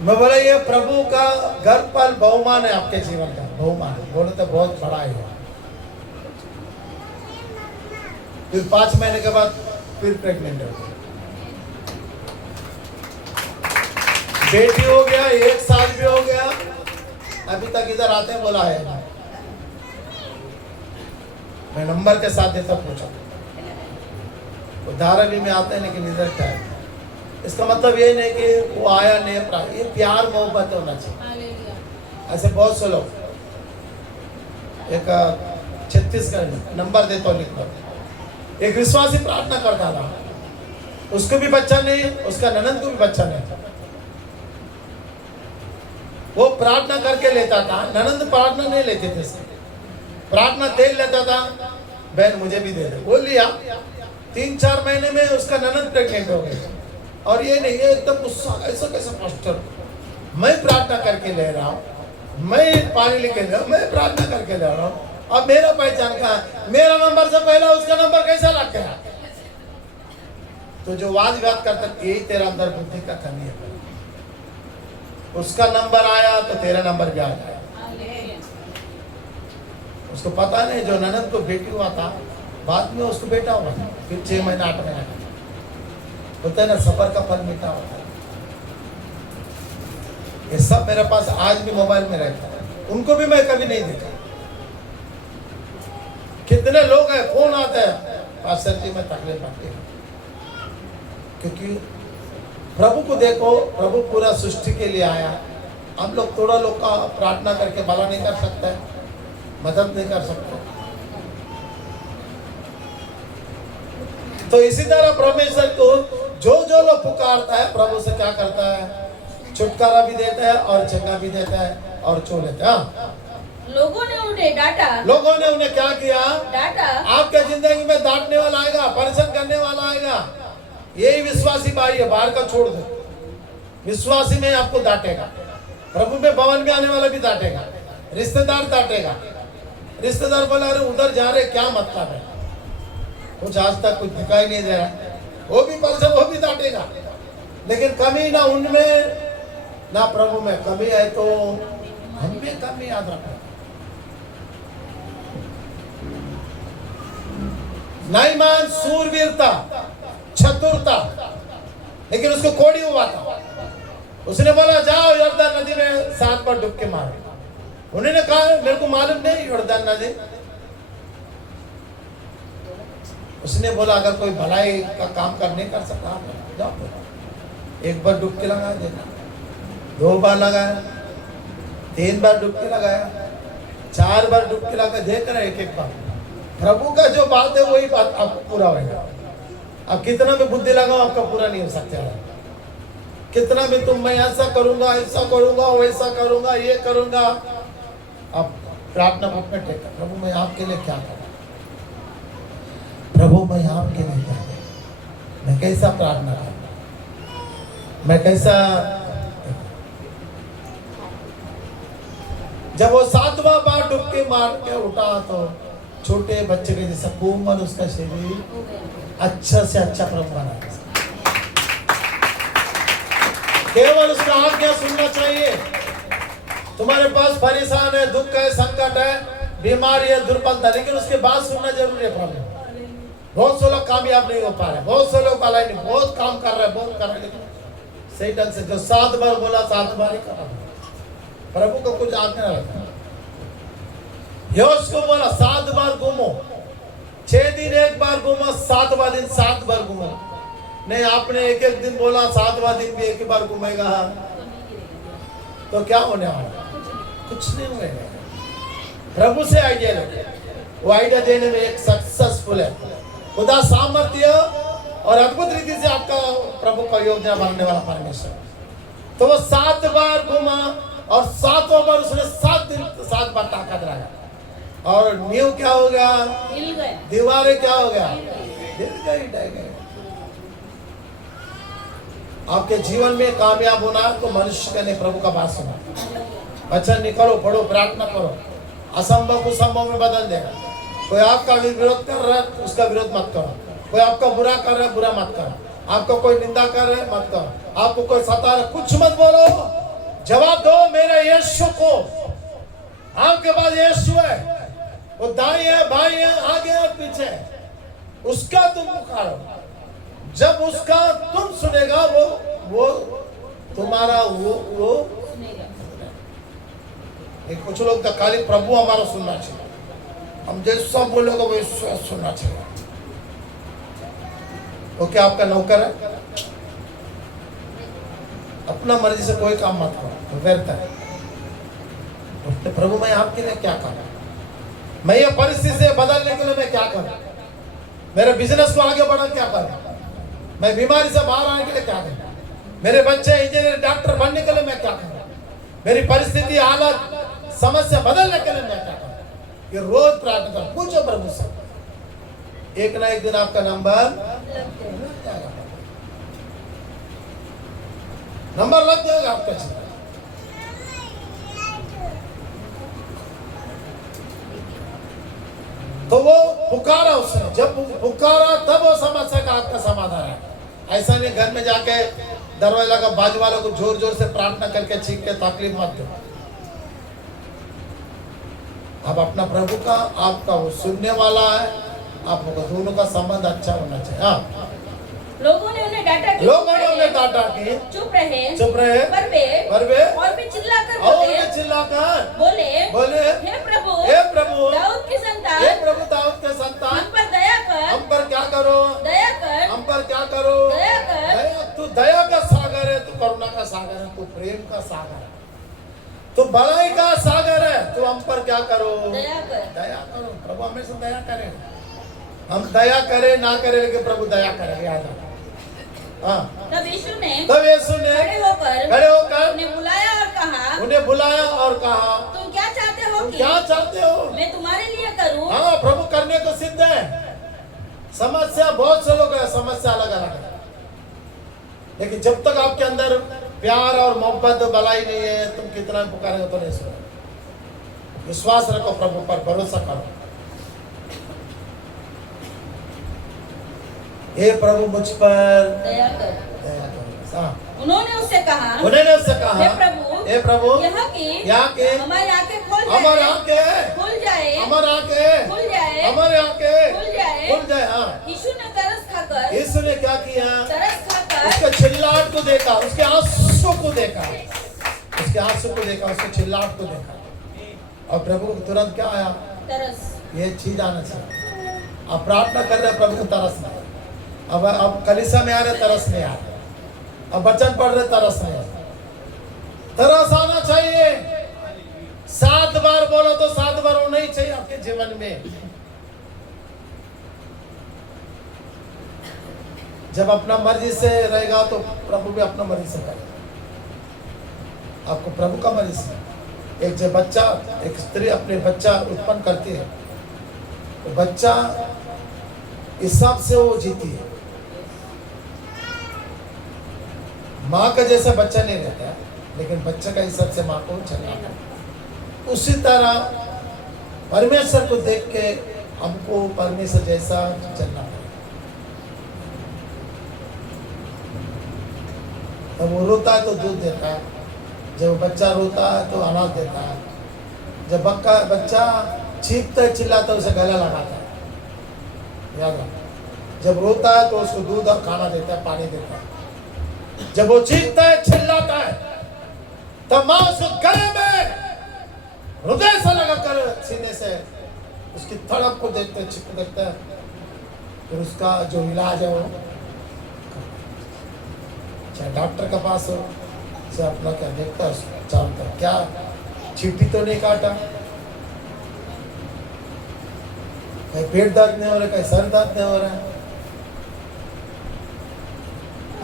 मैं बोला ये प्रभु का घर पर बहुमान है, आपके जीवन का बहुमान है। बोले तो बहुत बड़ा है। फिर 5 महीने के बाद फिर प्रेग्नेंट हो गई, बेटी हो गया, 1 साल भी हो गया, अभी तक इधर आते हैं, बोला है मैं नंबर के साथ देता, पूछा वो धारावी में आते हैं, लेकिन इधर क्या है? इसका मतलब ये नहीं कि वो आया नहीं, ये प्यार मोहब्बत होना चाहिए। ऐसे बहुत से लोग, एक छत्तीसगढ़ नंबर देता हूँ, लिख लो। एक विश्वासी प्रार्थना करता था, उसको भी बच्चा नहीं, उसका ननद को भी बच्चा नहीं था। वो प्रार्थना करके लेता था, ननद प्रार्थना नहीं लेते थे। प्रार्थना तेल लेता था, बहन मुझे भी दे दे, वो लिया। 3-4 महीने में उसका ननद प्रेग्नेंट हो गई। और ये नहीं, ये एकदम गुस्सा, ऐसा कैसे पास्टर, मैं प्रार्थना करके ले रहा हूँ, मैं पानी लेके ले रहा हूँ, मैं प्रार्थना करके ले रहा हूँ, अब मेरा पहचान कहाँ है, मेरा नंबर से पहला उसका नंबर कैसा लग गया? तो जो वाद विवाद करता, यही तेरा अंदर बुद्धि का कमी है। उसका नंबर आया तो तेरा नंबर भी आ जाएगा। उसको पता नहीं, जो ननद को बेटी हुआ था बाद में उसको बेटा हुआ, फिर 6 महीना 8 महीना होता है ना, सफर का फल मीठा होता है। ये सब मेरे पास आज भी मोबाइल में रहता है, उनको भी मैं कभी नहीं देखा। कितने लोग हैं, फोन आता है, पास्टर जी मैं तकलीफ आती हूँ, क्योंकि प्रभु को देखो, प्रभु पूरा सृष्टि के लिए आया। हम लोग थोड़ा लोग का प्रार्थना करके भला नहीं कर सकते, मदद नहीं कर सकते। तो इसी तरह परमेश्वर को जो जो लोग पुकारता है, प्रभु से क्या करता है? छुटकारा भी देता है और चंगा भी देता है और छो लेता है। लोगों ने उन्हें डांटा, लोगों ने उन्हें क्या किया? डांटा। आपके जिंदगी में डांटने वाला आएगा, परेशान करने वाला आएगा। यही विश्वासी भाई है, बाहर का छोड़ दो, विश्वासी में आपको डांटेगा। प्रभु में भवन में आने वाला भी डांटेगा, रिश्तेदार डांटेगा। रिश्तेदार बोला अरे उधर जा रहे, क्या मतलब है, कुछ आज तक कुछ दिखाई नहीं दे रहा, वो भी परेशान, वो भी डांटेगा। लेकिन कमी ना उनमें ना प्रभु में, कमी है तो हमें कमी याद रखना। नाईमान सूरवीरता, चतुरता, लेकिन उसको कोड़ी हुआ था। उसने बोला जाओ यर्दन नदी में 7 बार डुबकी मारो। उन्होंने कहा मेरे को मालूम नहीं यर्दन नदी। उसने बोला अगर कोई भलाई का काम करने कर सकता जाओ, 1 बार डुबकी लगा देना, 2 बार लगाया, 3 बार डुबकी लगाया, 4 बार डुबकी लगा, देख रहे एक बार। प्रभु का जो बात है वही बात आपको पूरा होगा। अब कितना भी बुद्धि लगाओ आपका पूरा नहीं हो सकता है। कितना भी तुम मैं ऐसा करूंगा, ऐसा करूंगा, वैसा करूंगा, ये करूंगा, अब प्रार्थना में टेका, प्रभु मैं आपके लिए क्या करूं, प्रभु मैं आपके लिए क्या करूं, मैं कैसा प्रार्थना करूं, मैं कैसा। जब वो 7वां बार डुबकी मार के उठा तो छोटे बच्चे के जैसा कोमल उसका शरीर अच्छा से अच्छा प्रभु बना। केवल उसका आज्ञा सुनना चाहिए। तुम्हारे पास परेशान है, दुख है, संकट है, बीमारी है, दुर्बलता, लेकिन उसके बाद सुनना जरूरी है प्रभु। बहुत से लोग कामयाब नहीं हो पा रहे, बहुत से लोग अलाई नहीं, बहुत काम कर रहे, बहुत कर रहे, लेकिन सही ढंग से जो 7 बार बोला 7 बार ही करा। प्रभु को कुछ आज्ञा रहता है। यहोश को बोला 7 बार घूमो, 6 दिन 1 बार घूमो, 7वां दिन 7 बार घूमो। नहीं आपने एक दिन बोला, 7वां दिन भी 1 बार घूमेगा तो क्या होने वाला? कुछ नहीं होगा। प्रभु से आइडिया लेके, वो आइडिया देने में एक सक्सेसफुल है। खुदा सामर्थ्य और अद्भुत रीति से आपका प्रभु का योजना बनने वाला परमेश्वर। तो वो 7 बार घूमा और 7वां बार उसने 7 दिन 7 बार ताकत रहा। और नींव क्या हो गया? हिल गए। दीवारें क्या हो गया? हिल गई, ढह गई। आपके जीवन में कामयाब होना तो मनुष्य का नहीं, प्रभु का बात सुना। अच्छा निकलो, पढ़ो, प्रार्थना करो, असंभव को संभव में बदल देगा। कोई आपका विरोध कर रहा है उसका विरोध मत करो, कोई आपका बुरा कर रहा है बुरा मत करो, आपको कोई निंदा कर रहा है मत करो, आपको कोई सता रहा है कुछ मत बोलो, जवाब दो मेरे यीशु को। आपके पास यीशु है, वो दाएं है, बाएं है, आगे और पीछे, उसका तुम पुकारो। जब उसका तुम सुनेगा वो तुम्हारा वो एक कुछ लोग तो खाली प्रभु हमारा सुनना चाहिए, हम जैसा बोलेगा वैसा सुनना चाहिए। वो क्या आपका नौकर है? अपना मर्जी से कोई काम मत करो, तो व्यर्थ है। तो प्रभु मैं आपके लिए क्या करूं, मैं ये परिस्थिति से बदलने के लिए मैं क्या करूं, मेरे बिजनेस को आगे बढ़ा क्या करूं, मैं बीमारी से बाहर आने के लिए क्या करूं, मेरे बच्चे इंजीनियर डॉक्टर बनने के लिए मैं क्या करूं, मेरी परिस्थिति हालत समस्या बदलने के लिए मैं क्या करूं। ये रोज प्रार्थना करो, पूछो प्रभु से, एक ना एक दिन आपका नंबर लग जाएगा, नंबर लग जाएगा आपका जीवन। तो वो पुकारा उसने, जब पुकारा तब वो समस्या का आपका समाधान है। ऐसा नहीं घर में जाके दरवाजा का बाजू वालों को जोर जोर से प्रार्थना करके चीख के तकलीफ मत दो। अब अपना प्रभु का आपका वो सुनने वाला है, आप लोगों दोनों का संबंध अच्छा होना चाहिए। हाँ, लोगों ने उन्हें डांटा कि चुप रहे, पर वे और भी चिल्लाकर बोले, हे प्रभु दाऊद के संतान, हम पर क्या करो, हम पर क्या करो, तू दया का सागर है, तू करुणा का सागर है, तू प्रेम का सागर है, तू भलाई का सागर है, तू हम पर क्या करो, दया करो। प्रभु हमेशा दया करे, हम दया करे ना करे लेकिन प्रभु दया करे, याद रखो। हाँ, तब यीशु ने खड़े होकर उन्हें बुलाया और कहा, तुम क्या चाहते हो मैं तुम्हारे लिए करूं? हाँ, प्रभु करने को सिद्ध है। समस्या बहुत से लोग है, समस्या अलग अलग है, लेकिन जब तक आपके अंदर प्यार और मोहब्बत भलाई नहीं है, तुम कितना पुकारेंगे तो नहीं सुनो। विश्वास रखो, प्रभु पर भरोसा करो। हे प्रभु मुझ पर दया कर। उन्होंने उससे कहा, हे प्रभु यहाँ की हमारी आंखें खुल जाए। हाँ, यीशु ने क्या किया, तरस खाकर उसके चिल्लाहट को देखा, उसके आंसू को देखा, उसके चिल्लाहट को देखा, और प्रभु को तुरंत क्या आया, तरस। ये चीज आना चाहिए। अब प्रार्थना कर रहे प्रभु को तरस नहीं, अब कलीसिया में आ रहे तरस नहीं आ रहे, अब वचन पढ़ रहे तरस नहीं, तरस आना चाहिए। 7 बार बोलो तो 7 बार होना ही चाहिए आपके जीवन में। जब अपना मर्जी से रहेगा तो प्रभु भी अपना मर्जी से करेगा। आपको प्रभु का मर्जी से, एक जब बच्चा, एक स्त्री अपने बच्चा उत्पन्न करती है तो बच्चा हिसाब से वो जीती है। माँ का जैसा बच्चा नहीं रहता है, लेकिन बच्चे का हिसाब से माँ को चलना है। उसी तरह परमेश्वर को देख के हमको परमेश्वर जैसा चलना है। जब वो रोता है तो दूध देता है, जब बच्चा रोता है तो अनाज देता है, जब बच्चा चीखता है चिल्लाता है उसे गला लगाता है, याद रखो। जब रोता है तो उसको दूध और खाना देता है, पानी देता है। जब वो चीखता है चिल्लाता है तब माँ उसको गले में हृदय से लगाकर सीने से उसकी तड़प को देखते है, फिर उसका जो इलाज है वो, चाहे डॉक्टर के पास हो, चाहे अपना क्या देखता है, जानता है क्या चींटी तो नहीं काटा, कहीं पेट दर्द नहीं हो रहा, कहीं सर दर्द नहीं हो रहा है।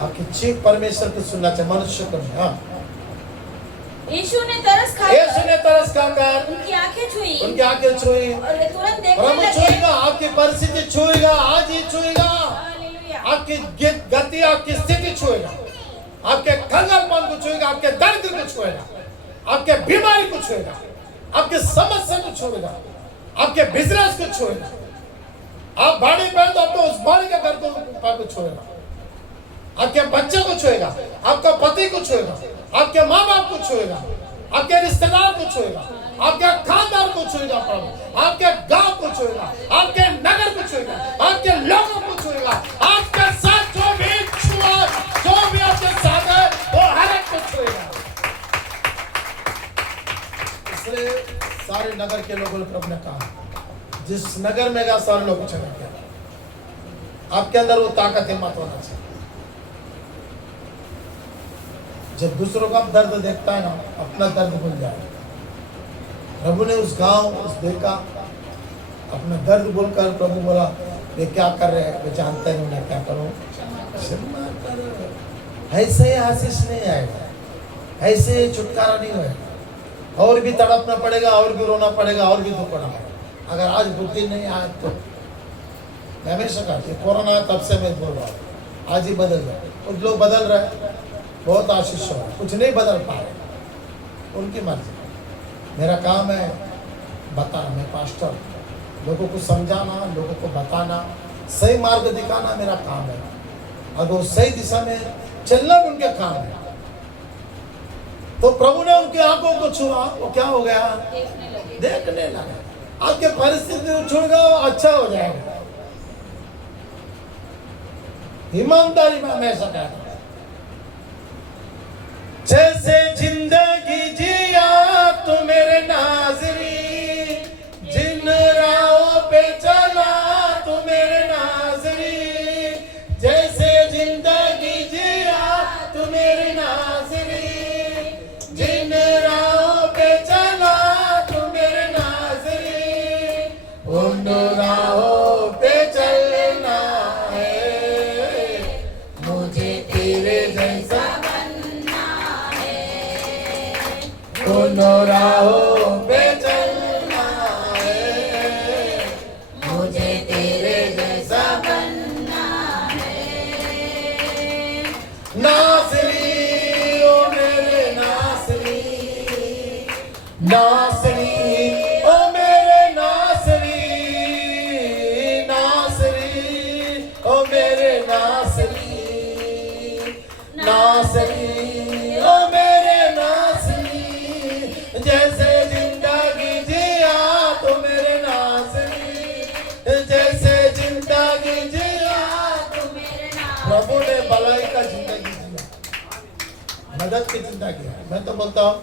आपकी चीख परमेश्वर को सुनना चाहिए, मनुष्य को नहीं। हाँ, यीशु ने तरस खाकर उनकी आंखें छुई और वे तुरंत देखने लगे। छुएगा, आपकी परिस्थिति छुएगा, आज ही छुएगा, आपकी गति, आपकी स्थिति छुएगा, आपके कंगालपन को छुएगा, आपके दर्द को छुएगा, आपके बीमारी को छुएगा, आपके समस्या को छुएगा, आपके बिजनेस को छुएगा। आप बाड़ी पहन तो आपको उस बाड़ी के घर को छुएगा, आपके बच्चे को छुएगा, आपका पति को छुएगा, आपके माँ बाप को छुएगा, आपके रिश्तेदार को छुएगा, आपके खानदान को छुएगा, प्रभु आपके गांव को छुएगा, आपके नगर को छुएगा, आपके लोगों को छुएगा, आपके साथ जो भी आपके साथ है वो हर एक को छुएगा। इसलिए सारे नगर के लोगों ने प्रभु ने कहा, जिस नगर में गया सारे लोग छुएगा। आपके अंदर वो ताकत हिम्मत होना चाहिए। जब दूसरों का दर्द देखता है ना, अपना दर्द भूल जाए। प्रभु ने उस गांव, उस देखा, अपना दर्द बोलकर प्रभु बोला, ये क्या कर रहे हैं, वे जानते हैं मैं क्या करूं, क्षमा करो। ऐसे ही आशीष नहीं आएगा, ऐसे ही छुटकारा नहीं होगा, और भी तड़पना पड़ेगा, और भी रोना पड़ेगा, और भी दुख पड़ेगा। अगर आज बुद्धि नहीं आए तो मैं हमेशा कहती कोरोना तब से मैं बोल रहा हूँ, आज ही बदल रहे, कुछ लोग बदल रहे, बहुत आशीष हो, कुछ नहीं बदल पा रहे, उनकी मर्जी। मेरा काम है बताना, मैं पास्टर, लोगों को समझाना, लोगों को बताना, सही मार्ग दिखाना मेरा काम है। अगर वो सही दिशा में चलना भी उनके काम है। तो प्रभु ने उनकी आंखों को छुआ, वो क्या हो गया? देखने लगा। आपके परिस्थिति छुएगा वो अच्छा हो जाएगा। ईमानदारी में हमेशा कहता हूं, जैसे जिंदगी जिया तू मेरे नाज़री, जिन राहों पे चला तू मेरे नाज़री, जैसे जिंदगी जिया तू मेरे नाज़री, जिन राहों पे चला तू मेरे नाज़री, उन राहों पे चलना है, मुझे तेरे जैसा दोनों राहों पे चलना है, मुझे तेरे जैसा बनना है। नासरी ओ मेरे नासरी, नासरी ओ मेरे नासरी, नासरी ओ मेरे नासरी, नासरी ओ मेरे नासरी, जैसे जिंदगी जिया तो मेरे नाज़री, जैसे जिंदगी जिया तो मेरे नाज़री। प्रभु ने भलाई का जिंदगी जिया, मदद की जिंदगी है। मैं तो बोलता हूँ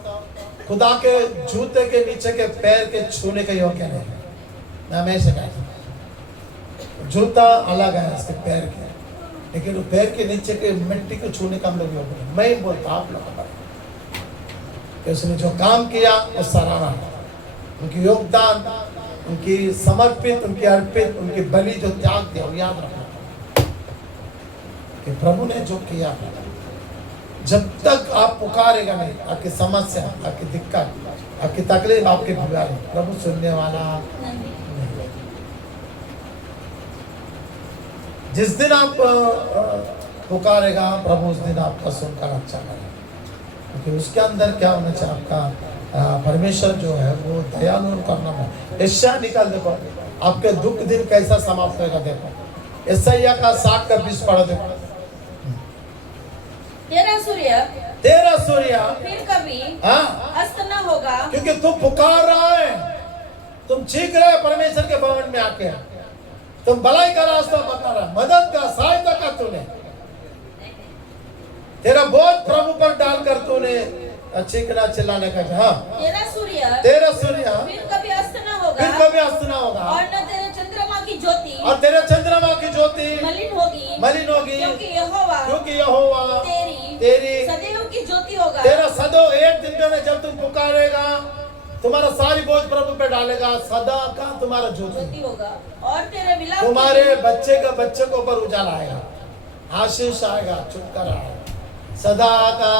खुदा के जूते के नीचे के पैर के छूने के योग्य नहीं। मैं हमेशा कहता हूँ जूता अलग है उसके पैर के, लेकिन वो पैर के नीचे के मिट्टी को छूने का हम लोग योग्य नहीं। मैं ही बोलता आप लोग कि उसने जो काम किया वो सराहना, उनकी योगदान, उनकी समर्पित, उनकी अर्पित, उनकी बलि जो त्याग दिया वो याद रखना कि प्रभु ने जो किया। जब तक आप पुकारेगा नहीं, आपकी समस्या, आपकी दिक्कत, आपकी तकलीफ, आपके बीमारी, प्रभु सुनने वाला नहीं। जिस दिन आप पुकारेगा प्रभु उस दिन आपका सुनकर अच्छा करेगा, क्योंकि उसके अंदर क्या होना चाहिए? आपका परमेश्वर जो है वो दयालु करना है। यशायाह निकाल देखो, आपके दुख दिन कैसा समाप्त होगा। देखो यशायाह का 60 का 20 पढ़ो। देखो तेरा सूर्य फिर कभी अस्त न होगा, क्योंकि तुम पुकार रहा है, तुम चीख रहे हो परमेश्वर के भवन में आके, तुम भलाई का रास्ता बता रहा, मदद का, सहायता का तूने, तेरा बोझ प्रभु पर डालकर तूने चीखना चिल्लाने का। हाँ तेरा सूर्य फिर कभी अस्त न होगा, फिर कभी अस्त न होगा, और न तेरे चंद्रमा की ज्योति, और तेरे चंद्रमा की ज्योति मलिन होगी, क्योंकि यहोवा तेरी सदैव की ज्योति होगा। तेरा सदैव एक दिन में जब तुम पुकारेगा तुम्हारा सारी बोझ प्रभु पे डालेगा, सदा का तुम्हारा ज्योति होगा, और तेरे विलाप तुम्हारे बच्चे के ऊपर उजाला आएगा, आशीष आएगा, छुटकारा आएगा। सदा का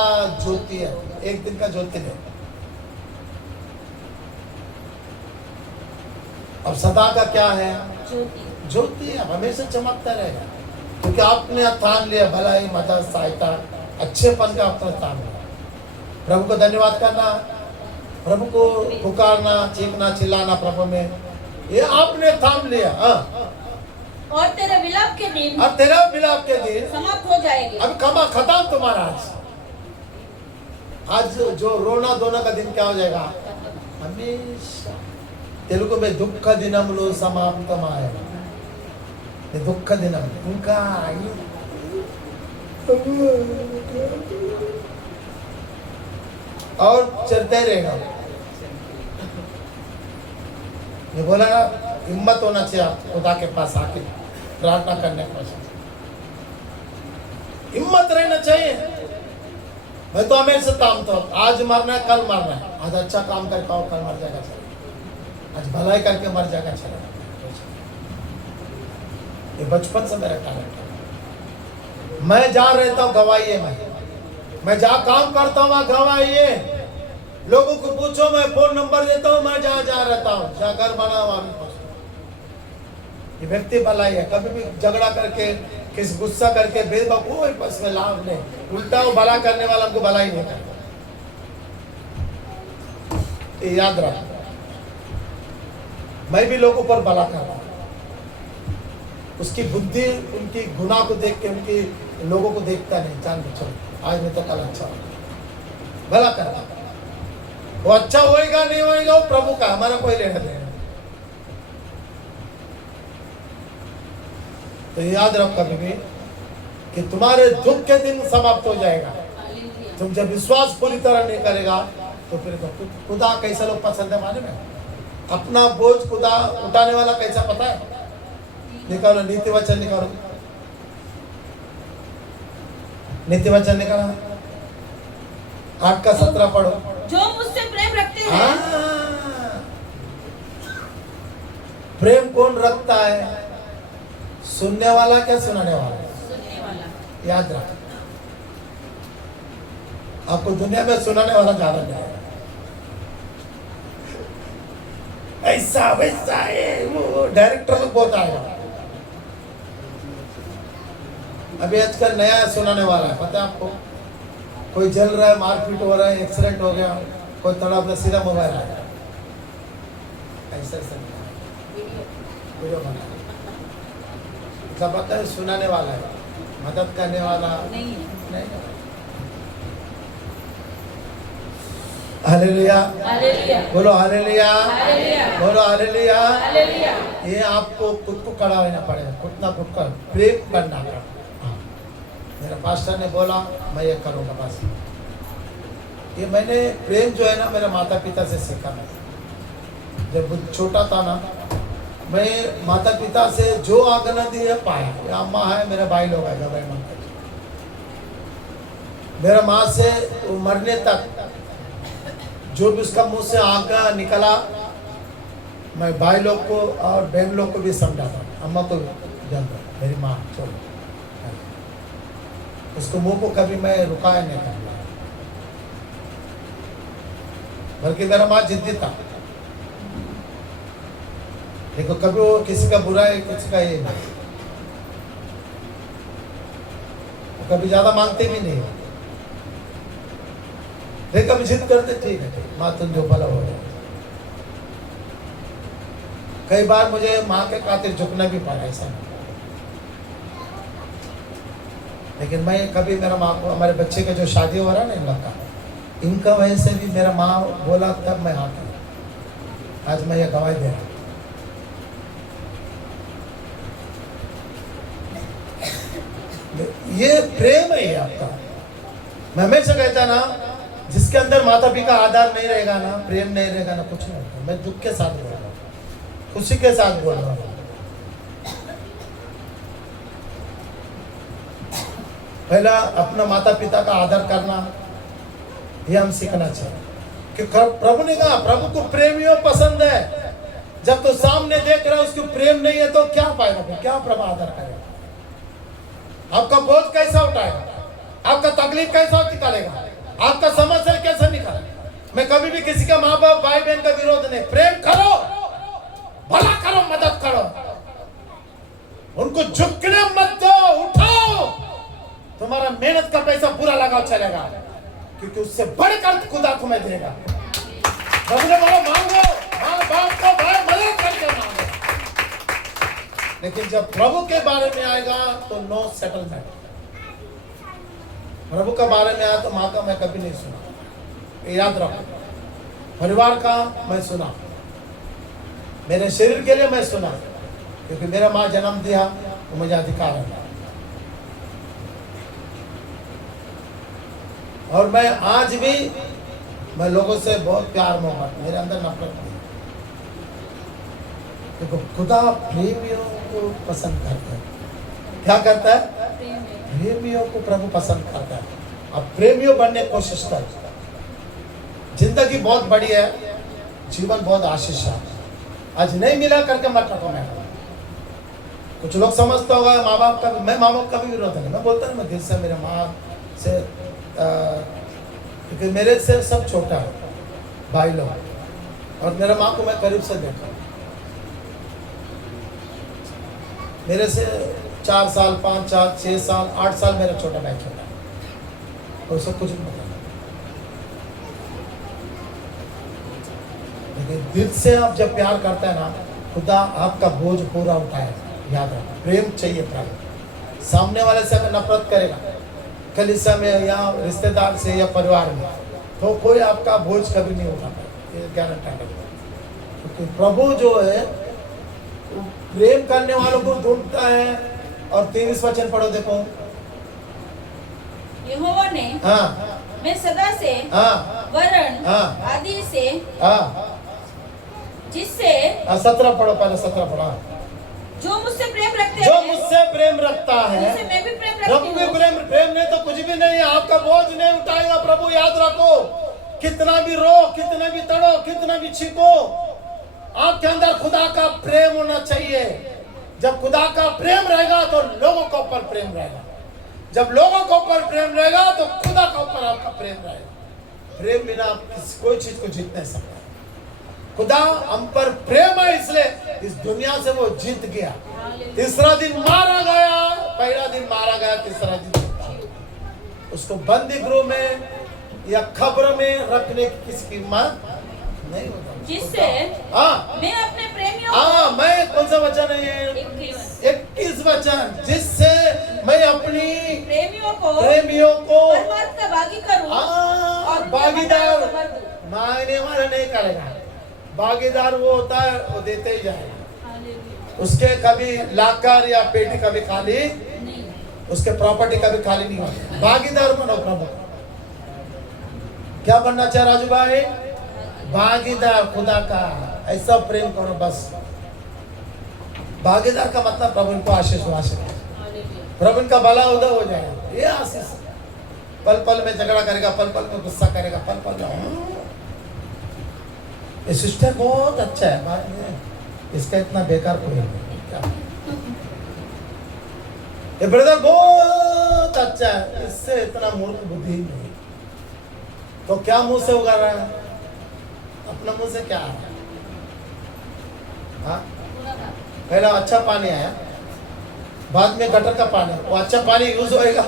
ज्योति है, एक दिन का ज्योति नहीं। अब सदा का क्या है? ज्योति है, हमेशा चमकता रहेगा, क्योंकि आपने ठान लिया भलाई, मदद, सहायता, अच्छेपन का आपने ठान लिया। प्रभु को धन्यवाद करना, प्रभु को पुकारना, चीखना, चिल्लाना प्रभु में, ये आपने थाम लिया। और तेरे विलाप के दिन समाप्त हो जाएंगे। अब कमा खत्म तुम्हारा। आज जो रोना धोना का दिन क्या हो जाएगा? हमेशा तेलुगु में दुख दिनमुलु समाप्तमाय, दुख दिनम उनका और चलते रहेगा। ये बोला ना, हिम्मत होना चाहिए खुदा के पास आके प्रार्थना करने के पास, हिम्मत रहना चाहिए। मैं तो हमेशा तामता हूँ, आज मरना है कल मरना है, आज अच्छा काम करके आओ कल मर जाएगा चलेगा, आज भलाई करके मर जाएगा चलेगा। ये बचपन से मेरा टैलेंट है। मैं जहाँ रहता हूँ गवाइए, मैं जहाँ काम करता हूँ वहाँ गवाइए। लोगों को पूछो, मैं फोन नंबर देता हूँ, मैं जहाँ रहता हूँ, जहाँ घर बना वहाँ भी ये व्यक्ति भलाई है, कभी भी झगड़ा करके किस गुस्सा करके भेदभाव कोई इसमें लाभ नहीं, उल्टा वो भला करने वाला हमको भला ही नहीं करता। ये याद रखो, मैं भी लोगों पर भला कर रहा हूं, उसकी बुद्धि उनकी गुनाह को देख के उनकी लोगों को देखता नहीं, जान के चलो आज में तो कल अच्छा होगा, भला कर रहा। वो अच्छा होएगा नहीं होएगा वो प्रभु का, हमारा कोई लेना देना। तो याद रखो कभी भी कि तुम्हारे दुख के दिन समाप्त हो जाएगा। तुम जब विश्वास पूरी तरह नहीं करेगा तो फिर तो खुदा कैसा लोग पसंद है माने में, अपना बोझ खुदा उठाने वाला कैसा पता है? निकालो नीति वचन, निकालो नीति वचन, निकालो 8 का 17 पढ़ो। जो मुझसे प्रेम रखते हैं। प्रेम कौन रखता है? सुनने वाला क्या सुनाने वाला? सुनने वाला। याद रख, आपको दुनिया में सुनाने वाला ज्यादा नहीं है, ऐसा वैसा है वो डायरेक्टर लोग बहुत आएगा। अभी आजकल नया सुनाने वाला है, पता है आपको? कोई जल रहा है, मारपीट हो रहा है, एक्सीडेंट हो गया, कोई तड़प में सीधा मोबाइल आया, ऐसा वीडियो बना, सब पता है सुनाने वाला है, मदद करने वाला नहीं। हालेलुया, बोलो हालेलुया, बोलो हालेलुया। ये आपको खुद को खड़ा रहना पड़ेगा, खुद ना खुद का प्रेम करना। मेरा पास्टर ने बोला मैं ये करूँगा, बस ये मैंने प्रेम जो है ना मेरे माता पिता से सीखा। जब छोटा था ना, मैं माता पिता से जो आज्ञा दी है पाया। अम्मा है, मेरे भाई लोग है, भाई माँ, मेरा माँ से मरने तक जो भी उसका मुंह से आज्ञा निकला मैं भाई लोग को और बहन लोग को भी समझाता, अम्मा को भी जानता, मेरी माँ चलो, उसको मुंह को कभी मैं रुकाया नहीं करना, बल्कि मेरा माँ जिद्दी था। देखो कभी वो किसी का बुरा है, किसी का ये नहीं, कभी ज्यादा मांगते भी नहीं, लेकिन कभी जिद करते ठीक है माँ तुम जो भला हो जाए। कई बार मुझे माँ के खातिर झुकना भी पड़ा, ऐसा नहीं। लेकिन मैं कभी मेरा माँ को, हमारे बच्चे का जो शादी हो रहा है ना इन लोग का, इनका वजह से भी मेरा माँ बोला तब मैं हाँ किया। आज मैं ये गवाही दे रहा हूँ। ये प्रेम है आपका। मैं हमेशा कहता ना, जिसके अंदर माता पिता का आधार नहीं रहेगा ना, प्रेम नहीं रहेगा ना, कुछ नहीं होगा। मैं दुख के साथ बोल रहा हूँ, खुशी के साथ बोल रहा हूँ। पहला अपना माता पिता का आदर करना, ये हम सीखना चाहिए। कि प्रभु ने कहा प्रभु को प्रेमियों पसंद है। जब तो सामने देख रहा है उसको प्रेम नहीं है तो क्या पाएगा, क्या प्रभु आदर करेगा? आपका बोझ कैसा उठाएगा? आपका तकलीफ कैसा निकालेगा? आपका समस्या कैसे निकालेगा? मैं कभी भी किसी का माँ बाप भाई बहन का विरोध नहीं, प्रेम करो, भला करो, मदद करो, उनको झुकने मत दो, उठाओ। तुम्हारा मेहनत का पैसा पूरा लगाओ चलेगा, क्योंकि उससे बढ़कर खुदा तुम्हें देगा। प्रभु ने बोला मांगो, माँ बाप को भाई मदद करके मांगो। लेकिन जब प्रभु के बारे में आएगा तो नो सेटलमेंट। प्रभु के बारे में आया तो माँ का मैं कभी नहीं सुना, ये याद रखो। परिवार का मैं सुना, मेरे शरीर के लिए मैं सुना, क्योंकि मेरा माँ जन्म दिया तो मुझे अधिकार है। और मैं आज भी मैं लोगों से बहुत प्यार मोहब्बत, मेरे अंदर नफरत नहीं। देखो खुदा प्रेमियों को पसंद करता है। क्या करता है? प्रेमियों को प्रभु पसंद करता है। अब प्रेमियों बनने की कोशिश कर। जिंदगी बहुत बड़ी है, जीवन बहुत आशीष है। आज नहीं मिला करके मत रखो। मैं कुछ लोग समझते होगा माँ बाप का, मैं माँ बाप का भी विरोध नहीं, मैं बोलता हूँ मैं दिल से मेरे माँ से, क्योंकि मेरे से सब छोटा है भाई लोग, और मेरे माँ को मैं करीब से देखा। मेरे से 4 साल 5 साल 6 साल 8 साल मेरा छोटा भाई छोटा है और उसको कुछ नहीं पता। लेकिन दिल से आप जब प्यार करते हैं ना, खुदा आपका बोझ पूरा उठाए। याद रखो, प्रेम चाहिए प्राप्त। सामने वाले से अगर नफरत करेगा कलीसिया में या रिश्तेदार से या परिवार में, तो कोई आपका बोझ कभी नहीं उठा पाएगा, ये गारंटी है। क्योंकि प्रभु जो है प्रेम करने वालों को ढूंढता है। और 23 वचन पढ़ो, देखो। यहोवा ने मैं सदा से वरण आदि से जिससे 17 पढ़ो, पहले 17 पढ़ो। जो मुझसे प्रेम रखते जो हैं, मुझसे प्रेम रखता है, मुझसे मैं भी प्रेम रखती प्रभु हूँ। भी प्रेम नहीं तो कुछ भी नहीं है। आपका बोझ नहीं उठाएगा प्रभु। याद रखो, कितना भी रो, कितना भी तड़ो, कितना भी छीको, आपके अंदर खुदा का प्रेम होना चाहिए। जब खुदा का प्रेम रहेगा तो लोगों के ऊपर प्रेम रहेगा। जब लोगों के ऊपर प्रेम रहेगा तो खुदा के ऊपर आपका प्रेम रहेगा। प्रेम बिना आप कोई चीज को जीत नहीं सकते। खुदा हम पर प्रेम है, इसलिए इस दुनिया से वो जीत गया। तीसरा दिन मारा गया, पहला दिन मारा गया, तीसरा दिन जीता। उसको बंदी गृह में या खबर में रखने की किसकी हिम्मत नहीं होता। जिससे मैं अपने प्रेमियों को मैं कौन सा वचन है? 21 वचन। जिससे मैं अपनी प्रेमियों को परमार्थ का भागी करूं और भागीदार मांगने वाला नहीं करेगा। भागीदार वो होता है, वो देते ही जाएगा। उसके कभी लाकर या पेटी कभी खाली नहीं, उसके प्रॉपर्टी कभी खाली नहीं होती। भागीदार बनो प्रभु। क्या बनना चाहे राजू भाई? भागीदार खुदा का। ऐसा प्रेम करो बस। भागीदार का मतलब प्रभु इनको आशीष प्रभु इनका भला उदय हो जाएगा। ये आशीष। पल पल में झगड़ा करेगा, पल पल में गुस्सा करेगा, पल पल में। ये सिस्टर बहुत अच्छा है भाई, इसका इतना बेकार कोई नहीं। ये ब्रदर बहुत अच्छा है, इससे इतना मूर्ख बुद्धि नहीं। तो क्या मुंह से उगा रहा है? अपना मुंह से क्या आ रहा है? पहला अच्छा पानी आया, बाद में गटर का पानी, वो अच्छा पानी यूज होएगा।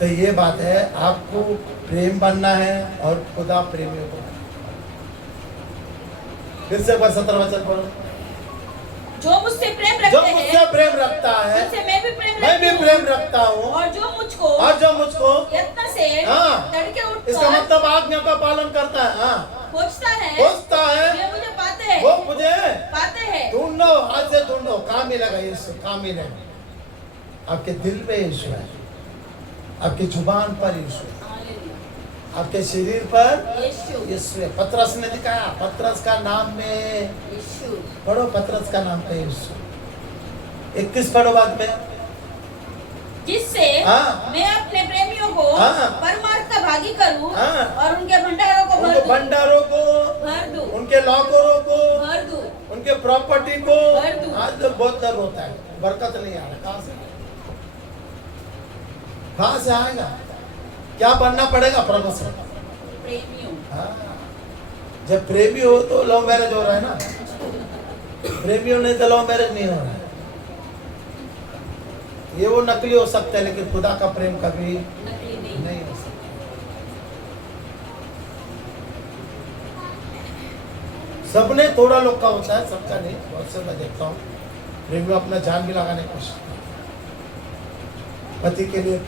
तो ये बात है, आपको प्रेम बनना है और खुदा प्रेमियों को। फिर से 17 वचन पढ़ो। जो मुझसे प्रेम रखता है, उनसे मैं भी प्रेम रखता हूँ। और जो मुझको यत्न से तड़के उठकर, इसका मतलब आज्ञा का पालन करता है। खोजता है, वे मुझे पाते हैं, वो मुझे पाते हैं। ढूंढो, आज से ढूंढो, कहाँ मिलेगा यीशु? कहाँ मिलेगा? आपके दिल में यीशु है, आपकी जुबान पर यीशु है, आपके शरीर पर यीशु है। पतरस ने दिखाया, पतरस का नाम में यीशु। पढ़ो, पतरस का नाम पे यीशु। 21 पढ़ो बाद में। जिससे मैं अपने प्रेमियों को परमार्थ का भागी करूं और उनके भंडारों को भर दूं, उनके लॉकरों को भर दूं, उनके प्रॉपर्टी को भर दूं। आज तो बहुत डर होता है, बरकत नहीं आ रहा। कहाँ से आएगा? क्या बनना पड़ेगा? प्रभु से प्रेमियों। जब प्रेमी हो तो लव मैरिज हो रहा है ना। प्रेमियों नहीं तो लव मैरिज नहीं हो रहा है। ये वो नकली हो सकता है, लेकिन खुदा का प्रेम कभी नकली नहीं हो सकता। सबने थोड़ा लोग का होता है, सबका नहीं। बहुत से मैं देखता हूँ प्रेमी अपना जान भी लगाने की कोशिश, पति के लिए,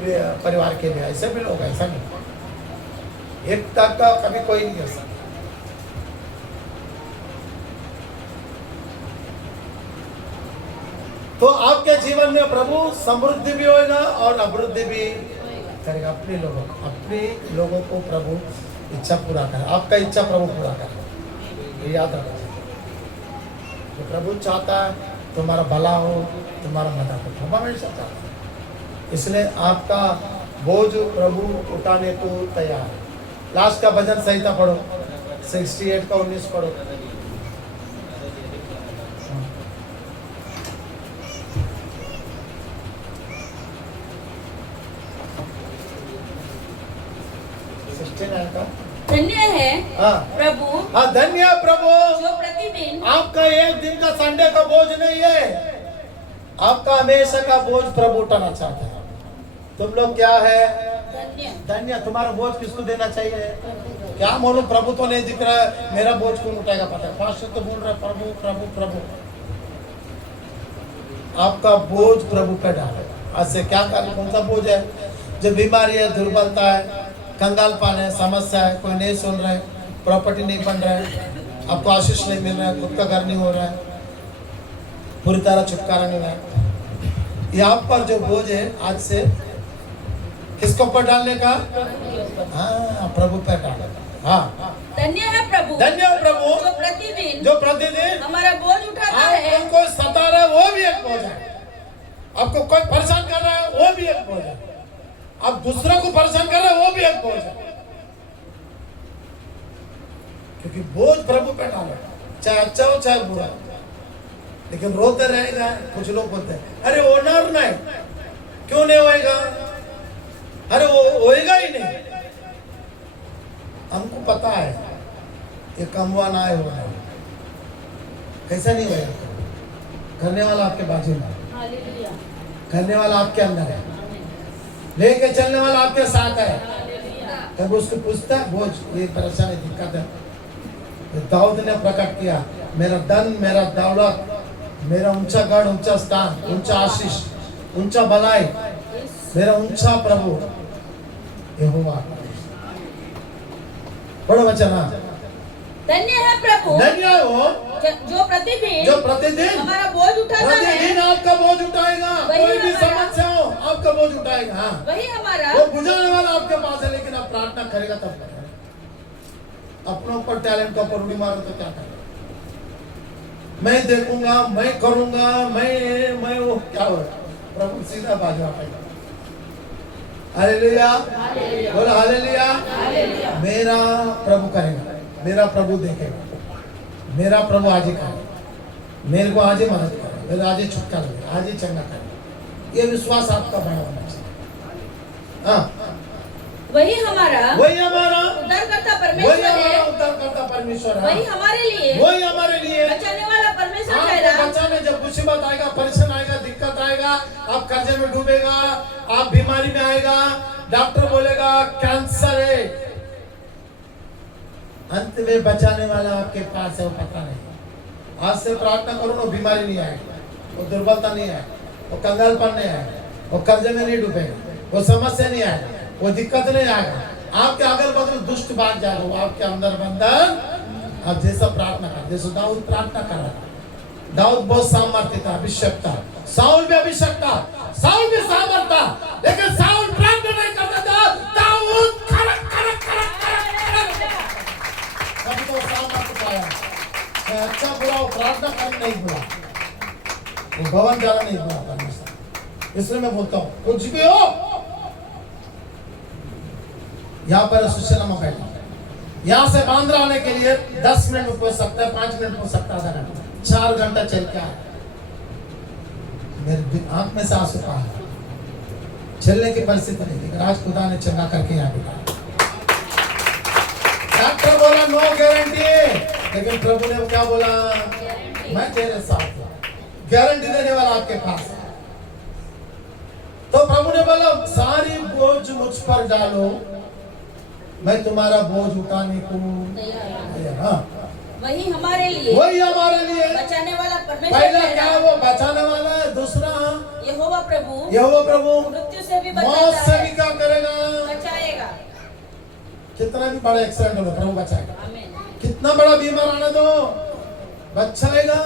परिवार के लिए। ऐसे भी लोग, ऐसा नहीं। एक तक का कभी कोई नहीं कर सकता। तो आपके जीवन में प्रभु समृद्धि भी होगा और अभिवृद्धि भी करेगा। अपने लोगों को प्रभु इच्छा पूरा करे। आपका इच्छा प्रभु पूरा करे, ये याद रखो। तो प्रभु चाहता है तुम्हारा भला हो, तुम्हारा मदद हो, हम हमेशा चाहता है। इसलिए आपका बोझ प्रभु उठाने को तैयार है। लास्ट का भजन संहिता पढ़ो, 68 का 19 पढ़ो। का धन्य है हाँ प्रभु हाँ, धन्य है प्रभु जो प्रतिदिन आपका एक दिन का संडे का बोझ नहीं है, आपका हमेशा का बोझ प्रभु उठाना चाहता है। तुम लोग क्या है धन्य धन्य, तुम्हारा बोझ किसको देना चाहिए? क्या मालूम, प्रभु तो नहीं दिख रहा है, मेरा बोझ कौन उठाएगा पता है? पास्टर तो बोल रहा है प्रभु प्रभु प्रभु। आपका बोझ प्रभु पे डालो। आज से क्या कर, कौन सा बोझ है? जो बीमारी है, दुर्बलता है, कंगालपन है, समस्या है, कोई नहीं सुन रहा है, प्रॉपर्टी नहीं बन रहा है, आपको आशीष नहीं मिल रहा है, खुद का घर नहीं हो रहा है, पूरी तरह छुटकारा नहीं है, यहाँ पर जो बोझ है आज से किसको पर डालने का? हाँ, प्रभु पर डालने का। हाँ, धन्य है प्रभु जो प्रतिदिन हमारा बोझ उठाता है। आपको सता रहा है वो भी एक बोझ है, आपको कोई परेशान कर रहा है वो भी एक बोझ है, आप दूसरों को परेशान कर रहे हैं वो भी एक बोझ है, क्योंकि बोझ प्रभु पे डालो, चाहे अच्छा हो चाहे बुरा। लेकिन रोते रहेगा। कुछ लोग बोलते हैं अरे ओनर नहीं, क्यों नहीं होएगा? अरे वो होएगा ही नहीं। हमको पता है ये कमवाना है, होना है, कैसा नहीं होएगा। करने वाला आपके बाजू में, करने वाला आपके अंदर है, लेके चलने वाला आपके साथ है। तब उसको पूछता है बोझ, ये परेशानी दिक्कत है। दाऊद ने प्रकट किया, मेरा धन, मेरा दौलत, मेरा ऊंचा गढ़, ऊंचा स्थान, ऊंचा आशीष, ऊंचा भलाई, मेरा ऊंचा प्रभु यहोवा। बड़ा वचन। धन्य है प्रभु, धन्य हो जो प्रतिदिन हमारा बोझ उठाता है। प्रतिदिन आपका बोझ उठाएगा, कोई भी समस्या हो आपका बोझ उठाएगा। वही हमारा, वो बुझाने वाला आपके पास है, लेकिन आप प्रार्थना करेगा तब करेगा। अपनों पर टैलेंट का परुड़ी मारो तो क्या करेगा? मैं देखूंगा, मैं करूंगा, मैं वो क्या हो, प्रभु सीधा बाजू आएगा। हालेलुया, बोलो हालेलुया। मेरा प्रभु करेगा, मेरा प्रभु देखेगा, मेरा प्रभु आज ही करेगा, मेरे को आज ही मदद करेगा, मेरे आज ही छुटकारा देगा, आज ही चंगा करेगा। ये विश्वास आपका बड़ा होना चाहिए। हाँ, वही हमारा उद्धारकर्ता परमेश्वर है, उद्धारकर्ता परमेश्वर है। वही हमारे लिए बचाने वाला परमेश्वर है। बचाने, जब मुसीबत आएगा, परेशान आएगा, दिक्कत आएगा, आप कर्जे में डूबेगा, आप बीमारी में आएगा, डॉक्टर बोलेगा कैंसर है, अंत में बचाने वाला आपके पास है, वो पता नहीं। आज से प्रार्थना करो, वो बीमारी नहीं आएगी, वो दुर्बलता नहीं आएगी, वो कंगालपन नहीं आएगा, वो कर्जे में नहीं डूबेगा, वो समस्या नहीं आएगी, वो दिक्कत नहीं आएगा। आपके अगल बगल दुष्ट भाग जाएगा, वो आपके अंदर बंधन। आप जैसा प्रार्थना कर, जैसे दाऊद प्रार्थना कर रहा था। दाऊद बहुत सामर्थ्य था, अभिषेक था, साउल भी अभिषेक था, साउल भी सामर्थ था, लेकिन साउल प्रार्थना नहीं करता था, दाऊद खड़क खड़क खड़क खड़क कभी तो सामर्थ्य पाया। मैं अच्छा बुरा वो प्रार्थना कर नहीं बुरा, वो भवन जाना नहीं बुरा परमेश्वर। इसलिए मैं बोलता हूँ कुछ भी हो, यहाँ पर सुशेलमा बैठा, यहाँ से बांद्रा आने के लिए 10 मिनट में पहुंच सकता है, 5 मिनट पहुंच सकता है, 4 घंटा चल के आया। मेरे आंख में से आंसू पाया, चलने की परिस्थिति नहीं, लेकिन आज खुदा ने चंगा करके यहाँ बिठाया। डॉक्टर बोला नो गारंटी, लेकिन प्रभु ने क्या बोला? मैं तेरे साथ हूं, गारंटी देने वाला आपके पास है। तो प्रभु ने बोला सारी बोझ मुझ पर डालो, मैं तुम्हारा बोझ उठाने को तैयार। हाँ, वही हमारे लिए बचाने वाला परमेश्वर। पहला क्या है? वो बचाने वाला है। दूसरा यहोवा प्रभु मृत्यु से भी मौत से भी क्या करेगा? बचाएगा। कितना भी बड़ा एक्सीडेंट हो प्रभु बचाएगा। कितना बड़ा बीमार आने दो, बचाएगा।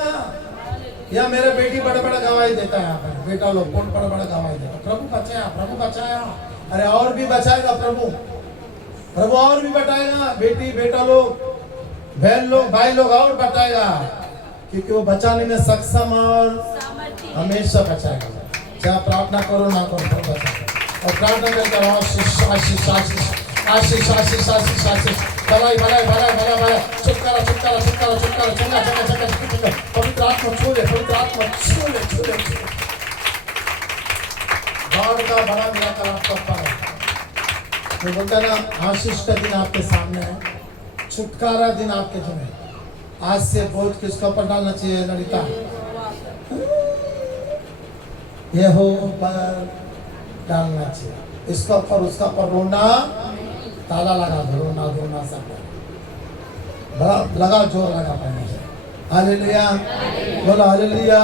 या मेरे बेटी बड़े बड़े गवाही देता है, यहाँ पर बेटा लोग बहुत बड़ा बड़ा गवाही देता, प्रभु बचाया, प्रभु बचाया। अरे और भी बचाएगा प्रभु, प्रभु और भी बताएगा। बेटी बेटा लोग, बहन लोग, भाई लोग और बताएगा, क्योंकि वो बचाने में सक्षम और हमेशा बचाएगा। चाहे प्रार्थना करो ना करो, प्रभु बचाएगा। और प्रार्थना करके आशीष आशीष आशीष आशीष आशीष आशीष आशीष, भलाई भलाई भलाई भलाई भलाई, छुटकारा छुटकारा छुटकारा छुटकारा, चंगा चंगा चंगा चंगा, पवित्र आत्मा छू ले, पवित्र आत्मा छू ले छू ले। गॉड का बड़ा मिराकल आपको पाए। तो बोलता ना आशीष का दिन आपके सामने है। छुटकारा दिन आपके जो है, आज से बोझ किसके ऊपर डालना चाहिए ललिता? यहोवा पर डालना चाहिए। इसका ऊपर उसका पर रोना ताला लगा दो, रोना धोना सब बड़ा लगा, जोर लगा पाने से। हालेलुया, बोलो हालेलुया।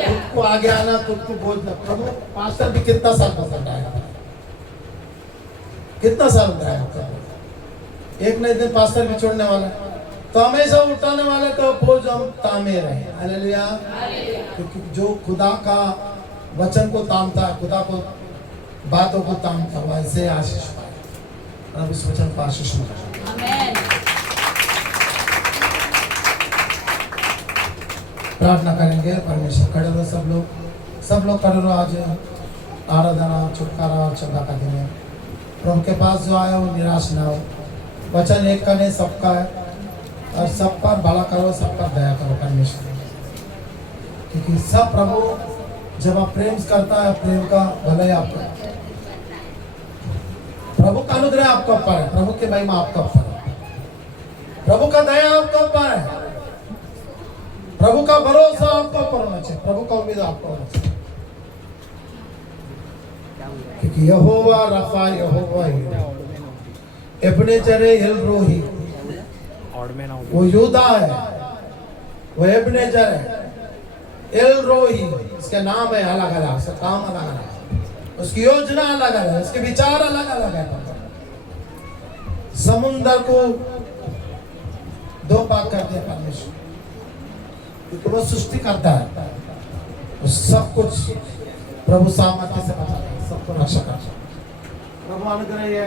खुद को आगे आना, खुद को बोझ न। प्रभु पास्टर भी कितना साल पकड़ रहा है, कितना साल रहा है? एक न एक दिन पास्टर भी छोड़ने वाला है, तो हमेशा उठाने वाले तो बोझ हम तामे रहे। हालेलुया, क्योंकि जो खुदा का वचन को तामता है, खुदा को बातों को तामता हुआ, ऐसे आशीष पाए। अब इस वचन को आशीष में प्रार्थना करेंगे। परमेश्वर खड़े रहो, सब लोग खड़े रहो। आज आराधना, छुटकारा और चंगा का दिन है। प्रभु के पास जो आया वो निराश ना हो। वचन एक का नहीं, सबका है, और सब पर भला करो, सब पर दया करो परमेश्वर, क्योंकि सब प्रभु जब आप प्रेम करता है, प्रेम का भला ही आपका, प्रभु का अनुग्रह आपका ऊपर है, प्रभु की महिमा आपका ऊपर है, प्रभु का दया आपका ऊपर है, प्रभु का भरोसा आपका ऊपर होना चाहिए, प्रभु का उम्मीद आपका होना चाहिए, क्योंकि यहोवा रफा, यहोवा एब्नेजर एल रोही, वो यूदा है, वो एब्नेजर है, एल रोही, इसके नाम है अलग अलग, उसका काम अलग अलग, उसकी योजना अलग अलग है, उसके विचार अलग अलग है। समुद्र को दो भाग कर दिया परमेश्वर, क्योंकि वो सृष्टि करता है, सब कुछ प्रभु सामर्थ्य से बताता है, सबको रक्षा करता है। प्रभु अनुग्रह है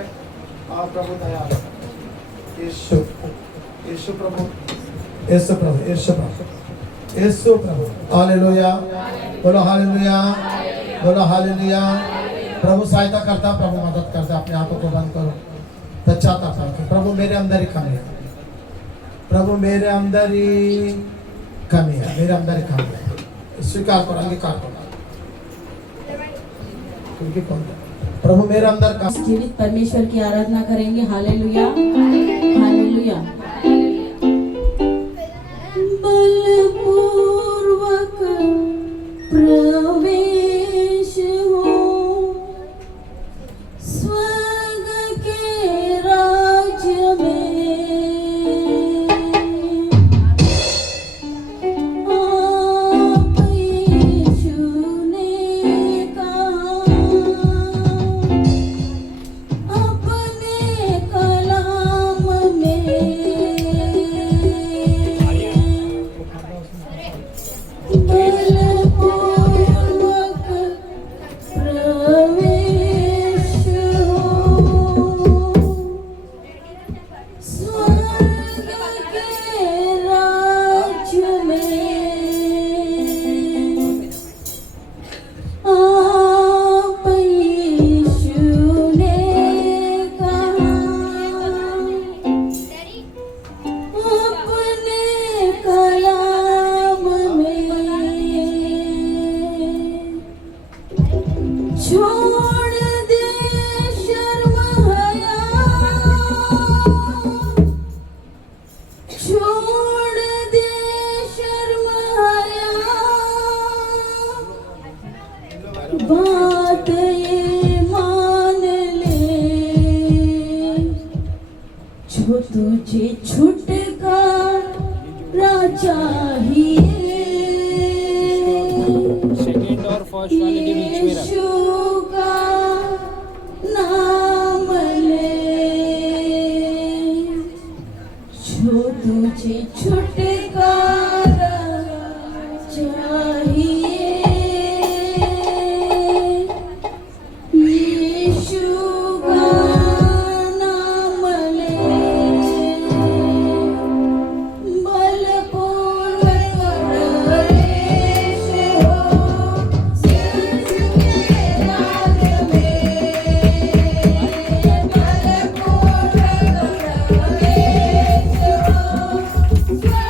और प्रभु दया, यीशु प्रभु, यीशु प्रभु, यीशु प्रभु, यीशु प्रभु। हालेलुया, बोलो हालेलुया, बोलो हालेलुया। प्रभु सहायता करता, प्रभु मदद करता। अपने आंखों को बंद करो, पश्चाताप करो। प्रभु मेरे अंदर ही कमी है, प्रभु मेरे अंदर ही कमी है, मेरे अंदर ही कमी है। स्वीकार करो, अंगीकार करो, क्योंकि प्रभु मेरे अंदर का जीवित परमेश्वर की आराधना करेंगे। Hallelujah, hallelujah. बलपूर्वक प्रवेश हो स्वर्ग के राज्य में, आप यीशु ने कहा अपने कलाम में, बलपूर्वक प्रवेश हो स्वर्ग के राज्य में, आप यीशु ने कहा अपने कलाम में, छोड़ दे शर्म हया, छोड़ दे शर्म हया, बात ये मान ले, जो तुझे छुटकारा चाहिए, सेकंड और फर्स्ट वाले के बीच में रख। यीशु का नाम ले, जो तुझे छुटकारा चाहिए, यीशु का नाम ले, बलपूर्वक प्रवेश हो स्वर्ग के राज्य में, बलपूर्वक प्रवेश हो स्वर्ग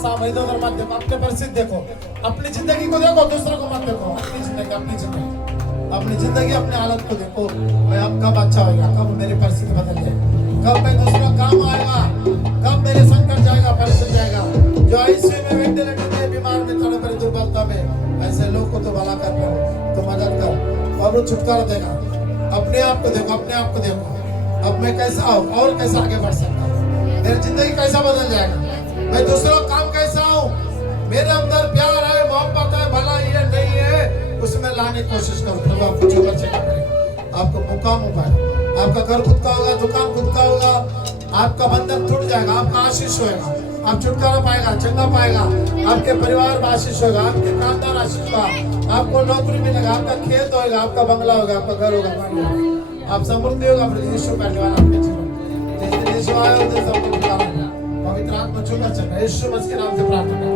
साम इधर उधर मत देखो, अपने परिस्थिति देखो, अपनी जिंदगी को देखो, दूसरों को मत देखो। अपनी जिंदगी अपनी हालत को देखो। मैं अब कब अच्छा होगा, कब मेरी परिस्थिति बदल जाएगी, कब मैं दूसरा काम आएगा, कब मेरे संकट जाएगा, परिस्थिति जाएगा। जो आईसीयू में वेंटिलेटर में बीमार में तड़प रहे दुर्बलता में, ऐसे लोग को तो भला कर, तो मदद कर और वो छुटकारा देगा। अपने आप को देखो, अपने आप को देखो, अब मैं कैसा हूँ और कैसा आगे बढ़ सकता हूँ, मेरी जिंदगी कैसा बदल जाएगा, मैं दूसरों का काम कैसा हूँ, मेरे अंदर प्यार है, मोहब्बत है, भला ये नहीं है, उसमें लाने की कोशिश करो। प्रभु आपको जो बच्चे का करेगा, आपको मुकाम पाए, आपका घर खुद का होगा, दुकान खुद का होगा, आपका बंधन टूट जाएगा, आपका आशीष होगा, आप छुटकारा पाएगा, चंगा पाएगा, आपके परिवार में आशीष होगा, आपके खानदान आशीष होगा, आपको नौकरी मिलेगा, आपका खेत होगा, आपका बंगला होगा, आपका घर होगा, आप समृद्धि होगा। यीशु करने वाला आपके जीवन यीशु आया और सबको पुकारा, पवित्र आत्मा छूकर चल, यीशु मसीह के नाम से प्रार्थना।